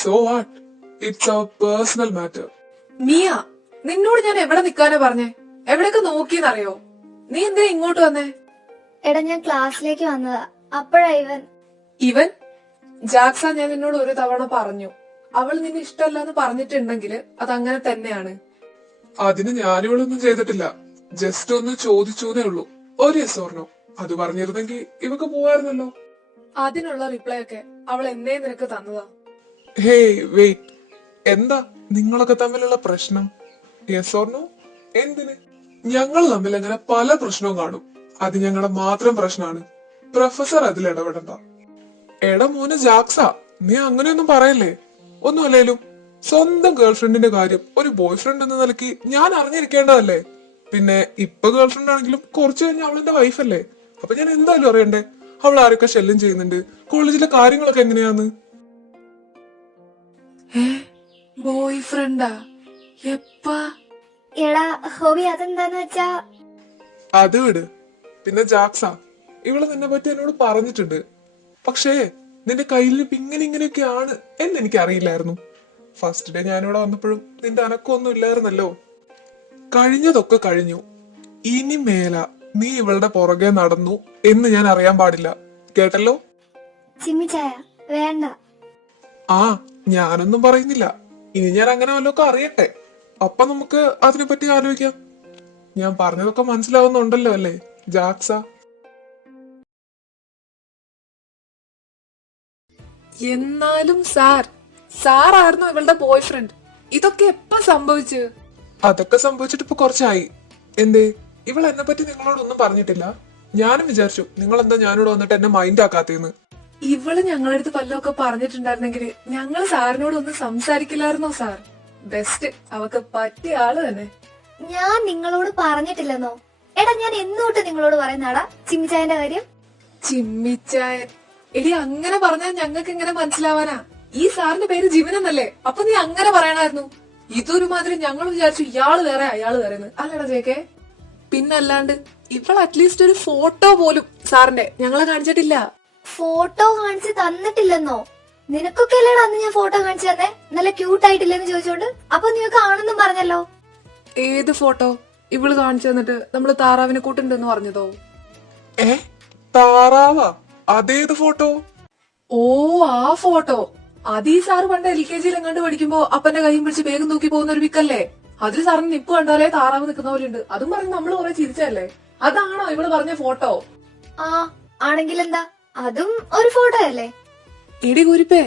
So what, it's our personal matter. Mia, നിന്നോട് ഞാൻ എവിടെ നിക്കാനാ പറഞ്ഞേ? എവിടെയൊക്കെ നോക്കിയെന്നറിയോ? നീ എന്തിനാ ഇങ്ങോട്ട് വന്നേ? എടാ, ഞാൻ ക്ലാസ്സിലേക്ക് വന്നതാ. അപ്പോഴാ ഇവൻ ജാക്സ, ഞാൻ നിന്നോട് ഒരു തവണ പറഞ്ഞു, അവൾ നിന്നെ ഇഷ്ടമല്ലെന്ന് പറഞ്ഞിട്ടുണ്ടെങ്കിൽ അത് അങ്ങനെ തന്നെയാണ്. അതിന് ഞാനിവളൊന്നും ചെയ്തിട്ടില്ല, ജസ്റ്റ് ഒന്ന് ചോദിച്ചൂന്നേ ഉള്ളൂ. ഒരു യെസ് ഓർണോ അത് പറഞ്ഞിരുന്നെങ്കിൽ ഇവക്ക് പോവായിരുന്നല്ലോ. അതിനുള്ള റിപ്ലൈ ഒക്കെ അവൾ എന്നേ നിനക്ക് തന്നതാ. ഹേയ് വെയിറ്റ്, എന്താ നിങ്ങളൊക്കെ തമ്മിലുള്ള പ്രശ്നം? യെസ് ഓർണോ എന്തിന്? ഞങ്ങൾ തമ്മിൽ അങ്ങനെ പല പ്രശ്നവും കാണും. അത് ഞങ്ങളുടെ മാത്രം പ്രശ്നമാണ്. പ്രൊഫസർ അതിൽ ഇടപെടണ്ട. എടാ മോനെ ജാക്സ, നീ അങ്ങനെയൊന്നും പറയല്ലേ. ഒന്നുമല്ലേലും സ്വന്തം ഗേൾഫ്രണ്ടിന്റെ കാര്യം ഒരു ബോയ് ഫ്രണ്ട് എന്ന നിലയ്ക്ക് ഞാൻ അറിഞ്ഞിരിക്കേണ്ടതല്ലേ? പിന്നെ ഇപ്പൊ ഗേൾഫ്രണ്ട് ആണെങ്കിലും കുറച്ചു കഴിഞ്ഞാൽ അവളെന്റെ വൈഫല്ലേ. അപ്പൊ ഞാൻ എന്തായാലും അറിയണ്ടേ അവൾ ആരൊക്കെ ശല്യം ചെയ്യുന്നുണ്ട്, കോളേജിലെ കാര്യങ്ങളൊക്കെ എങ്ങനെയാന്ന്. ബോയ് ഫ്രണ്ടാ? എപ്പാ? എടാ ഹോബി, അതെന്താന്ന് വെച്ചാ. അത് വിട്. പിന്നെ ജാക്സ, ഇവള് നിന്നെ പറ്റി എന്നോട് പറഞ്ഞിട്ടുണ്ട്. പക്ഷേ നിന്റെ കയ്യിലിപ്പ് ഇങ്ങനെയൊക്കെയാണ് എന്ന് എനിക്ക് അറിയില്ലായിരുന്നു. ഫസ്റ്റ് ഡേ ഞാനിവിടെ വന്നപ്പോഴും നിന്റെ അനക്കമൊന്നും ഇല്ലായിരുന്നല്ലോ. കഴിഞ്ഞതൊക്കെ കഴിഞ്ഞു. ഇനി മേല നീ ഇവളുടെ പുറകെ നടന്നു എന്ന് ഞാൻ അറിയാൻ പാടില്ല, കേട്ടല്ലോ? ചിമ്മിച്ചായ വേണ്ട. ആ, ഞാനൊന്നും പറയുന്നില്ല. ഇനി ഞാൻ അങ്ങനെ വല്ലതൊക്കെ അറിയട്ടെ, അപ്പൊ നമുക്ക് അതിനെപ്പറ്റി ആലോചിക്കാം. ഞാൻ പറഞ്ഞതൊക്കെ മനസ്സിലാവുന്നുണ്ടല്ലോ അല്ലേ ജാക്സ? എന്നാലും സാറായിരുന്നു ഇവളുടെ ബോയ് ഫ്രണ്ട്. ഇതൊക്കെ എപ്പ സംഭവിച്ചു? അതൊക്കെ സംഭവിച്ചിട്ട് ഇപ്പൊ കുറച്ചായി. എന്തേ, ഇവൾ എന്നെ പറ്റി നിങ്ങളോടൊന്നും പറഞ്ഞിട്ടില്ല? ഞാനും വിചാരിച്ചു നിങ്ങൾ എന്താ ഞാനിവിടെ വന്നിട്ട് എന്നെ മൈൻഡ് ആക്കാത്തേന്ന്. ഇവള് ഞങ്ങളടുത്ത് വല്ലതൊക്കെ പറഞ്ഞിട്ടുണ്ടായിരുന്നെങ്കിൽ ഞങ്ങൾ സാറിനോട് ഒന്ന് സംസാരിക്കില്ലായിരുന്നോ സാർ? ബെസ്റ്റ്, അവക്ക് പറ്റിയ ആള് തന്നെ. ഞാൻ നിങ്ങളോട് പറഞ്ഞിട്ടില്ലെന്നോ? എടാ, ഞാൻ എന്നോട്ട് നിങ്ങളോട് പറയുന്നാടാ ചിമ്മിച്ചായന്റെ കാര്യം. ചിമ്മിച്ചായൻ? എടി, അങ്ങനെ പറഞ്ഞാൽ ഞങ്ങൾക്ക് എങ്ങനെ മനസ്സിലാവാനാ? ഈ സാറിന്റെ പേര് ജീവൻ എന്നല്ലേ? അപ്പൊ നീ അങ്ങനെ പറയണായിരുന്നു. ഇതൊരു മാതിരി ഞങ്ങൾ വിചാരിച്ചു ഇയാള് വേറെ അയാള് വേറെ അല്ലടാ ജേക്കെ? പിന്നല്ലാണ്ട് ഇവൾ അറ്റ്ലീസ്റ്റ് ഒരു ഫോട്ടോ പോലും സാറിന്റെ ഞങ്ങളെ കാണിച്ചിട്ടില്ല. ഫോട്ടോ കാണിച്ച് തന്നിട്ടില്ലെന്നോ? നിനക്കൊക്കെ അല്ലേടാ അന്ന് ഞാൻ ഫോട്ടോ കാണിച്ചു തന്നെ, നല്ല ക്യൂട്ട് ആയിട്ടില്ലെന്ന് ചോദിച്ചോണ്ട്. അപ്പൊ നീ കാണുന്നും പറഞ്ഞല്ലോ. ഏത് ഫോട്ടോ? ഇവള് കാണിച്ചു തന്നിട്ട് നമ്മള് താറാവിനെ കൂട്ടുണ്ടെന്ന് പറഞ്ഞതോ? താറാവാ? അതേത് ഫോട്ടോ? ഓ, ആ ഫോട്ടോ. അത് ഈ സാറ് പണ്ട് LKG എങ്ങാണ്ട് പഠിക്കുമ്പോ അപ്പന്റെ കൈയും പിടിച്ച് വേഗം തൂക്കി പോകുന്ന ഒരു പിക്കല്ലേ? അതിൽ സാറിന് നിപ്പ് കണ്ടാലേ താറാവ് നിൽക്കുന്ന പോലെ ഉണ്ട്. അതും പറഞ്ഞ് നമ്മള് കുറെ ചിരിച്ചല്ലേ? അതാണോ ഇവള് പറഞ്ഞ ഫോട്ടോ? ആ, ആണെങ്കിൽ എന്താ, അതും ഒരു ഫോട്ടോ അല്ലേ? എടി കുരിപ്പേ,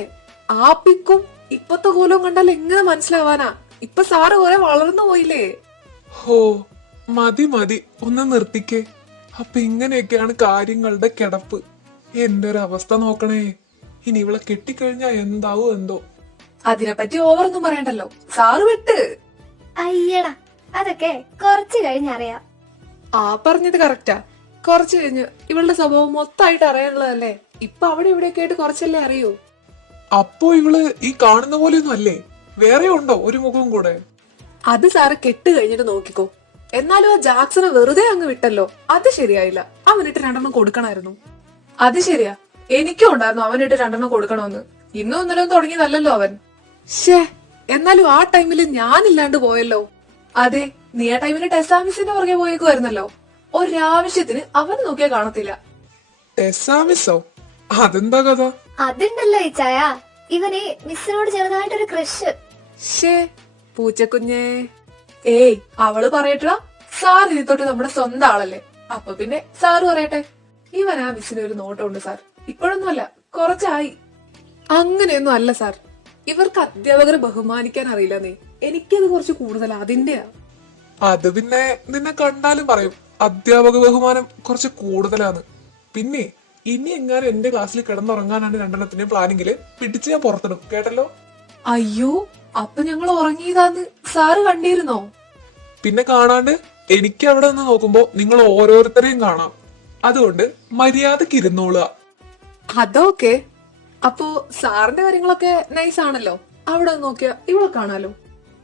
ആ പിക്കും ഇപ്പത്തെ കോലവും കണ്ടാൽ എങ്ങനെ മനസ്സിലാവാനാ? ഇപ്പൊ സാറ് കുറെ വളർന്നു പോയില്ലേ? ഹോ, മതി മതി, ഒന്ന് നിർത്തിക്കേ. അപ്പൊ ഇങ്ങനെയൊക്കെയാണ് കാര്യങ്ങളുടെ കിടപ്പ്. എന്റെ ഒരു അവസ്ഥ നോക്കണേ. ഇനി ഇവളെ കെട്ടിക്കഴിഞ്ഞാ എന്താവോ എന്തോ. അതിനെപ്പറ്റി ഓവറൊന്നും പറയണ്ടല്ലോ, സാറ് വിട്ട്. അയ്യടാ, അതൊക്കെ കുറച്ച് കഴിഞ്ഞറിയാം. ആ പറഞ്ഞത് കറക്റ്റാ. കുറച്ച് കഴിഞ്ഞ് ഇവളുടെ സ്വഭാവം മൊത്തമായിട്ട് അറിയാനുള്ളതല്ലേ. ഇപ്പൊ അവിടെ ഇവിടെയൊക്കെ ആയിട്ട് കുറച്ചല്ലേ അറിയൂ. അപ്പോ ഇവള് ഈ കാണുന്ന പോലെയൊന്നും അല്ലേ? വേറെ ഉണ്ടോ ഒരു മുഖവും കൂടെ? അത് സാറ് കെട്ട് കഴിഞ്ഞിട്ട് നോക്കിക്കോ. എന്നാലും ആ ജാക്സനെ വെറുതെ അങ്ങ് വിട്ടല്ലോ, അത് ശരിയായില്ല. അവനിട്ട് 2 കൊടുക്കണമായിരുന്നു. അത് ശരിയാ, എനിക്കും ഉണ്ടായിരുന്നു അവനിട്ട് 2 കൊടുക്കണമെന്ന്. ഇന്നും ഇന്നലെ തുടങ്ങിയതല്ലോ അവൻ. ഷേ, എന്നാലും ആ ടൈമില് ഞാനില്ലാണ്ട് പോയല്ലോ. അതെ, നീ ആ ടൈമില് ടെസാമിസിന്റെ പുറകെ പോയേക്കുമായിരുന്നല്ലോ. ഒരാവശ്യത്തിന് അവൻ നോക്കിയാ കാണത്തില്ല. ടെസാമിസോ? അതെന്താ കഥ? അതുണ്ടല്ലോ ഈ ചായ, ഇവന് മിസ്സിനോട് ചെറുതായിട്ടൊരു ക്രഷ്. ഷേ പൂച്ചക്കുഞ്ഞേ. ഏയ്, അവള് പറയട്ടാ. സാർ ഇനി തൊട്ട് നമ്മുടെ സ്വന്തം ആളല്ലേ, അപ്പൊ പിന്നെ സാറ് പറയട്ടെ. ഇവൻ ആ മിസ്സിന് ഒരു നോട്ടമുണ്ട് സാർ. ഇപ്പോഴൊന്നും അല്ല, കുറച്ചായി. അങ്ങനെയൊന്നും അല്ല സാർ, ഇവർക്ക് അധ്യാപകരെ ബഹുമാനിക്കാൻ അറിയില്ല. നീ എനിക്കത് കുറച്ച് കൂടുതലാ, അതിന്റെയാ. അത് പിന്നെ നിന്നെ കണ്ടാലും പറയും അധ്യാപക ബഹുമാനം കുറച്ച് കൂടുതലാണ്. പിന്നെ ഇനി എങ്ങാനും എന്റെ ക്ലാസ്സിൽ കിടന്നുറങ്ങാനാണ് 2 പ്ലാനിങ്ങില് പിടിച്ച് ഞാൻ പുറത്തിടും, കേട്ടല്ലോ? അയ്യോ, അപ്പൊ ഞങ്ങൾ ഉറങ്ങിയതാന്ന് സാറ് കണ്ടിരുന്നോ? പിന്നെ കാണാണ്ട് എനിക്ക് അവിടെ നിന്ന് നോക്കുമ്പോ നിങ്ങൾ ഓരോരുത്തരെയും കാണാം. അതുകൊണ്ട് മര്യാദക്ക് ഇരുന്നോളുക. അതൊക്കെ. അപ്പോ സാറിന്റെ കാര്യങ്ങളൊക്കെ നൈസ് ആണല്ലോ. അവിടെ ഒന്ന് നോക്കിയാ ഇവിടെ കാണാലോ.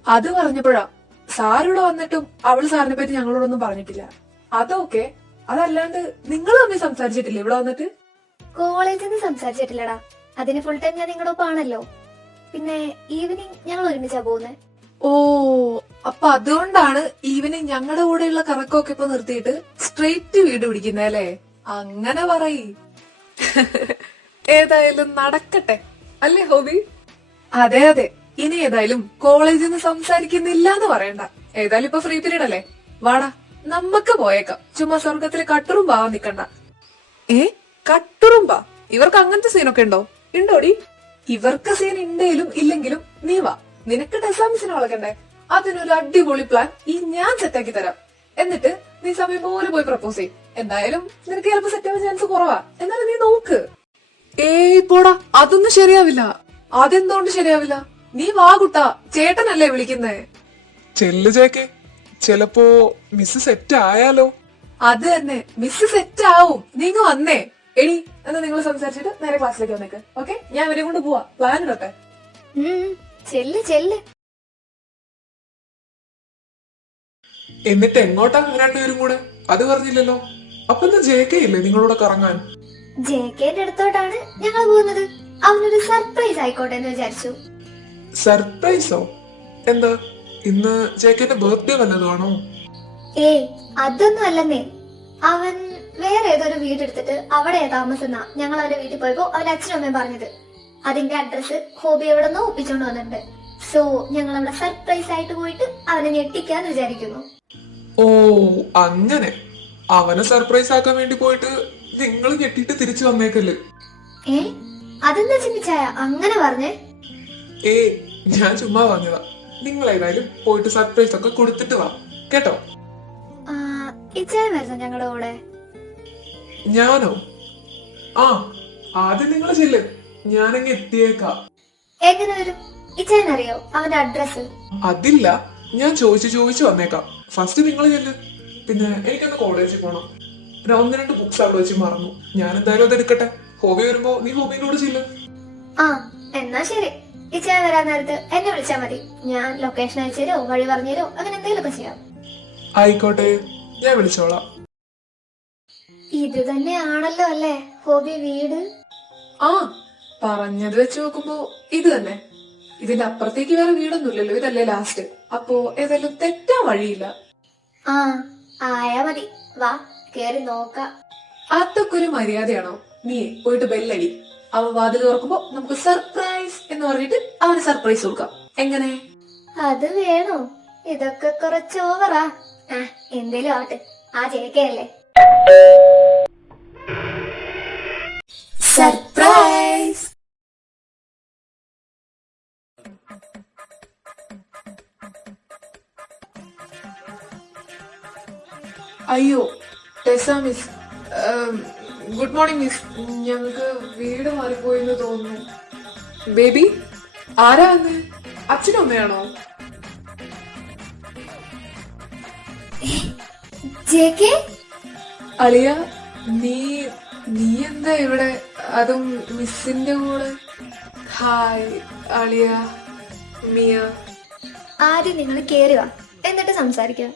അത് പറഞ്ഞപ്പോഴാ സാറിവിടെ വന്നിട്ടും അവള് സാറിനെ പറ്റി ഞങ്ങളോടൊന്നും പറഞ്ഞിട്ടില്ല. അതൊക്കെ. അതല്ലാണ്ട് നിങ്ങൾ തമ്മിൽ സംസാരിച്ചിട്ടില്ലേ ഇവിടെ വന്നിട്ട്? കോളേജിൽ നിന്ന് സംസാരിച്ചിട്ടില്ലടാ. അതിന് ഫുൾ ടൈം ഞാൻ നിങ്ങളുടെ ഒപ്പം ആണല്ലോ. പിന്നെ ഈവനിങ് ഞങ്ങൾ ഒരുമിച്ചാ പോകുന്നത്. ഓ, അപ്പൊ അതുകൊണ്ടാണ് ഈവനിങ് ഞങ്ങളുടെ കൂടെയുള്ള കറക്കമൊക്കെ ഇപ്പൊ നിർത്തിയിട്ട് സ്ട്രെയിറ്റ് വീട് പിടിക്കുന്നല്ലേ? അങ്ങനെ പറയ്. ഏതായാലും നടക്കട്ടെ, അല്ലേ ഹോബി? അതെ അതെ, ഇനി ഏതായാലും കോളേജിൽ നിന്ന് സംസാരിക്കുന്നില്ല എന്ന് പറയണ്ട. ഏതായാലും ഇപ്പൊ ഫ്രീ പീരീഡ് അല്ലേ, വാടാ നമുക്ക് പോയേക്കാം. ചുമ്മാ സ്വർഗത്തിലെ കട്ടുറുമ്പ് ആവാൻ നിക്കണ്ട. ഏ, കട്ടുറുമ്പ? ഇവർക്ക് അങ്ങനത്തെ സീനൊക്കെ ഉണ്ടോ? ഉണ്ടോടി? ഇവർക്ക് സീൻ ഉണ്ടെങ്കിലും ഇല്ലെങ്കിലും നീ വാ, നിനക്ക് ടെസാമിസിനെ വളക്കണ്ടേ? അതിനൊരു അടിപൊളി പ്ലാൻ ഈ ഞാൻ സെറ്റാക്കി തരാം. എന്നിട്ട് നീ സമയം പോലെ പോയി പ്രപ്പോസ് ചെയ്യും. എന്തായാലും നിനക്ക് ചിലപ്പോ സെറ്റ് ആവാൻ ചാൻസ് കുറവാ, എന്നാലും നീ നോക്ക്. ഏയ് പോടാ, അതൊന്നും ശരിയാവില്ല. അതെന്തുകൊണ്ട് ശരിയാവില്ല? നീ വാ കുട്ടാ, ചേട്ടനല്ലേ വിളിക്കുന്നേ. ചെല്ലു ചേക്കെ, ചിലപ്പോ മിസ് സെറ്റ് ആയാലോ? അത് തന്നെ, മിസ് സെറ്റ് ആവും. നീങ്ങ വന്നേ. എടി, എന്നാ നിങ്ങൾ സംസാരിച്ചിട്ട് നേരെ ക്ലാസ്സിലേക്ക് വന്നേക്ക്. ഓക്കെ, ഞാൻ ഇവരെ കൊണ്ട് പോവാ. പ്ലാൻ ഇടട്ടെ. ചെല്ല് ചെല്ല്. എന്നിട്ട് എങ്ങോട്ടാ 2 പേരും കൂടെ? അത് പറഞ്ഞില്ലല്ലോ. അപ്പൊ എന്താ ജേക്കെ ഇല്ലേ നിങ്ങളോട് കറങ്ങാൻ? ജെകെന്റെ അടുത്തോട്ടാണ് ഞങ്ങൾ പോകുന്നത്. അവനൊരു സർപ്രൈസ് ആയിക്കോട്ടെ എന്ന് വിചാരിച്ചു. സർപ്രൈസോ? എന്താ, ഇന്ന് ജേക്കന്റെ ബർത്ത്ഡേ വല്ലതുമാണോ? ഏയ്, അതൊന്നും അല്ലെന്നേ. അവൻ വേറെ ഏതൊരു വീടെടുത്തിട്ട് അവിടെ താമസിക്കുന്ന ഞങ്ങൾ അവന്റെ വീട്ടിൽ പോയപ്പോ അവന്റെ അച്ഛനും അമ്മയും പറഞ്ഞത്. അതിന്റെ അഡ്രസ് ഹോബി എവിടെ നിന്നോ ഒപ്പിച്ചോണ്ട് വന്നിട്ടുണ്ട്. സോ ഞങ്ങൾ അവിടെ സർപ്രൈസ് ആയിട്ട് പോയിട്ട് അവനെ ഞെട്ടിക്കാന്ന് വിചാരിക്കുന്നു. ഓ, അങ്ങനെ. അവനെ സർപ്രൈസ് ആക്കാൻ വേണ്ടി പോയിട്ട് നിങ്ങൾ ഞെട്ടിട്ട് തിരിച്ചു വന്നേക്കല്ലേ? ഏ, അതെന്താ ചിന്തിച്ചായ അങ്ങനെ പറഞ്ഞേ? ഏ, ഞാൻ ചുമ്മാ പറഞ്ഞതാ. നിങ്ങൾ ഏതായാലും പോയിട്ട് സർപ്രൈസ് ഒക്കെ കൊടുത്തിട്ട് വാ, കേട്ടോ? ഇച്ചായ വരുന്നു ഞങ്ങളുടെ കൂടെ. ഞാനോ? ആ, ആദ്യം നിങ്ങൾ ചെല്ല്, ഞാനങ്ങ് എത്തിയേക്കാം. എങ്ങനെ വരും? ഇച്ചായനറിയോ അവന്റെ അഡ്രസ്? അതില്ല, ഞാൻ ചോദിച്ചു വന്നേക്കാം. ഫസ്റ്റ് നിങ്ങൾ ചെല്ല്. പിന്നെ എനിക്കൊന്ന് കോളേജിൽ പോണം. പിന്നെ 1-2 ബുക്സ് അവിടെ വെച്ച് മറന്നു. ഞാൻ എന്തായാലും അത് എടുക്കട്ടെ. ഹോബി വരുമ്പോ നീ ഹോബിന്റെ കൂടെ ചെല്ല്. ആ, എന്നാ ശരി. ഇച്ചായ വരാൻ നേരത്ത് എന്നെ വിളിച്ചാ മതി. ഞാൻ ലൊക്കേഷൻ അയച്ചുതരോ വഴി പറഞ്ഞുതരോ അങ്ങനെ എന്തെങ്കിലുമൊക്കെ ചെയ്യാം. ആയിക്കോട്ടെ, ഞാൻ വിളിച്ചോളാം. ഇത് തന്നെയാണല്ലോ അല്ലേ ഹോബി വീട്? ആ, പറഞ്ഞത് വെച്ച് നോക്കുമ്പോ ഇത് തന്നെ. ഇതിന്റെ അപ്പുറത്തേക്ക് വേറെ വീടൊന്നുമില്ലല്ലോ, ഇതല്ലേ ലാസ്റ്റ്. അപ്പോ ഏതായാലും തെറ്റാൻ വഴിയില്ല. ആ, ആയാ മതി. വാ, കേറി നോക്കാം. അതൊക്കെ ഒരു മര്യാദയാണോ? നീ പോയിട്ട് ബെല്ലടി. അവൻ വാതിൽ തുറക്കുമ്പോ നമുക്ക് സർപ്രൈസ് എന്ന് പറഞ്ഞിട്ട് അവന് സർപ്രൈസ് കൊടുക്കാം. എങ്ങനെ? അത് വേണോ? ഇതൊക്കെ കുറച്ച് ഓവറാ. എന്തേലും ആവട്ടെ, ആ ജയിക്കയല്ലേ. സർപ്രൈസ്. അയ്യോ ടെസ മിസ്, ഗുഡ് മോർണിംഗ് മിസ്. ഞങ്ങൾക്ക് വീട് മാറിപ്പോയെന്ന് തോന്നുന്നു. ബേബി ആരാ വന്ന്? അച്ഛനും അമ്മയാണോ? ജെകെ അളിയ നീ നീ എന്താ ഇവിടെ, അതും മിസ്സിന്റെ കൂടെ? ഹായ് അളിയ, മിയ. ആദ്യം നിങ്ങൾ കേറുക, എന്നിട്ട് സംസാരിക്കുക.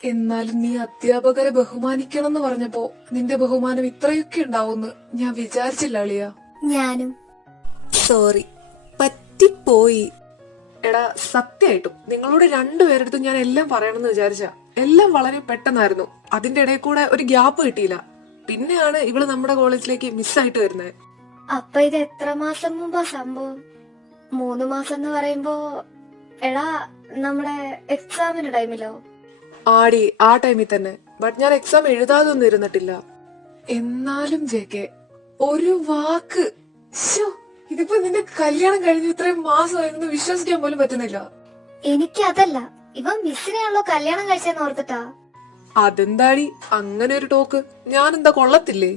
എന്നാലും നീ അധ്യാപകരെ ബഹുമാനിക്കണം എന്ന് പറഞ്ഞപ്പോ നിന്റെ ബഹുമാനം ഇത്രയൊക്കെ ഉണ്ടാവുമെന്ന് ഞാൻ വിചാരിച്ചില്ല അളിയ. ഞാനും. സോറി, പറ്റിപ്പോയി. എടാ സത്യമായിട്ടും നിങ്ങളോട് രണ്ടുപേരെടുത്തും ഞാൻ എല്ലാം പറയണമെന്ന് വിചാരിച്ച എല്ലാം വളരെ പെട്ടെന്നായിരുന്നു. അതിന്റെ ഇടയിൽ കൂടെ ഒരു ഗ്യാപ്പ് കിട്ടിയില്ല. പിന്നെയാണ് ഇവള് നമ്മുടെ കോളേജിലേക്ക് മിസ്സായിട്ട് വരുന്നത്. അപ്പൊ ഇത് എത്ര മാസം മുമ്പാ സംഭവം? 3 മാസം എന്ന് പറയുമ്പോ എടാ നമ്മുടെ എക്സാമിന്റെ ടൈമിലോ? ആടി ആ ടൈമിൽ തന്നെ. ബട്ട് ഞാൻ എക്സാം എഴുതാതൊന്നും ഇരുന്നിട്ടില്ല. എന്നാലും ജെകെ ഒരു വാക്ക്, ശ്ശോ, ഇതിപ്പോ നിന്റെ കല്യാണം കഴിഞ്ഞ് ഇത്രയും മാസമായിരുന്നു വിശ്വസിക്കാൻ പോലും പറ്റുന്നില്ല. എനിക്ക് അതല്ല, ഇവൻ മിസ്സിനെയാണല്ലോ കല്യാണം കഴിച്ചെന്ന് ഓർത്തിട്ടാ. അതെന്താടി അങ്ങനെ ഒരു ടോക്ക്? ഞാൻ എന്താ കൊള്ളത്തില്ലേ?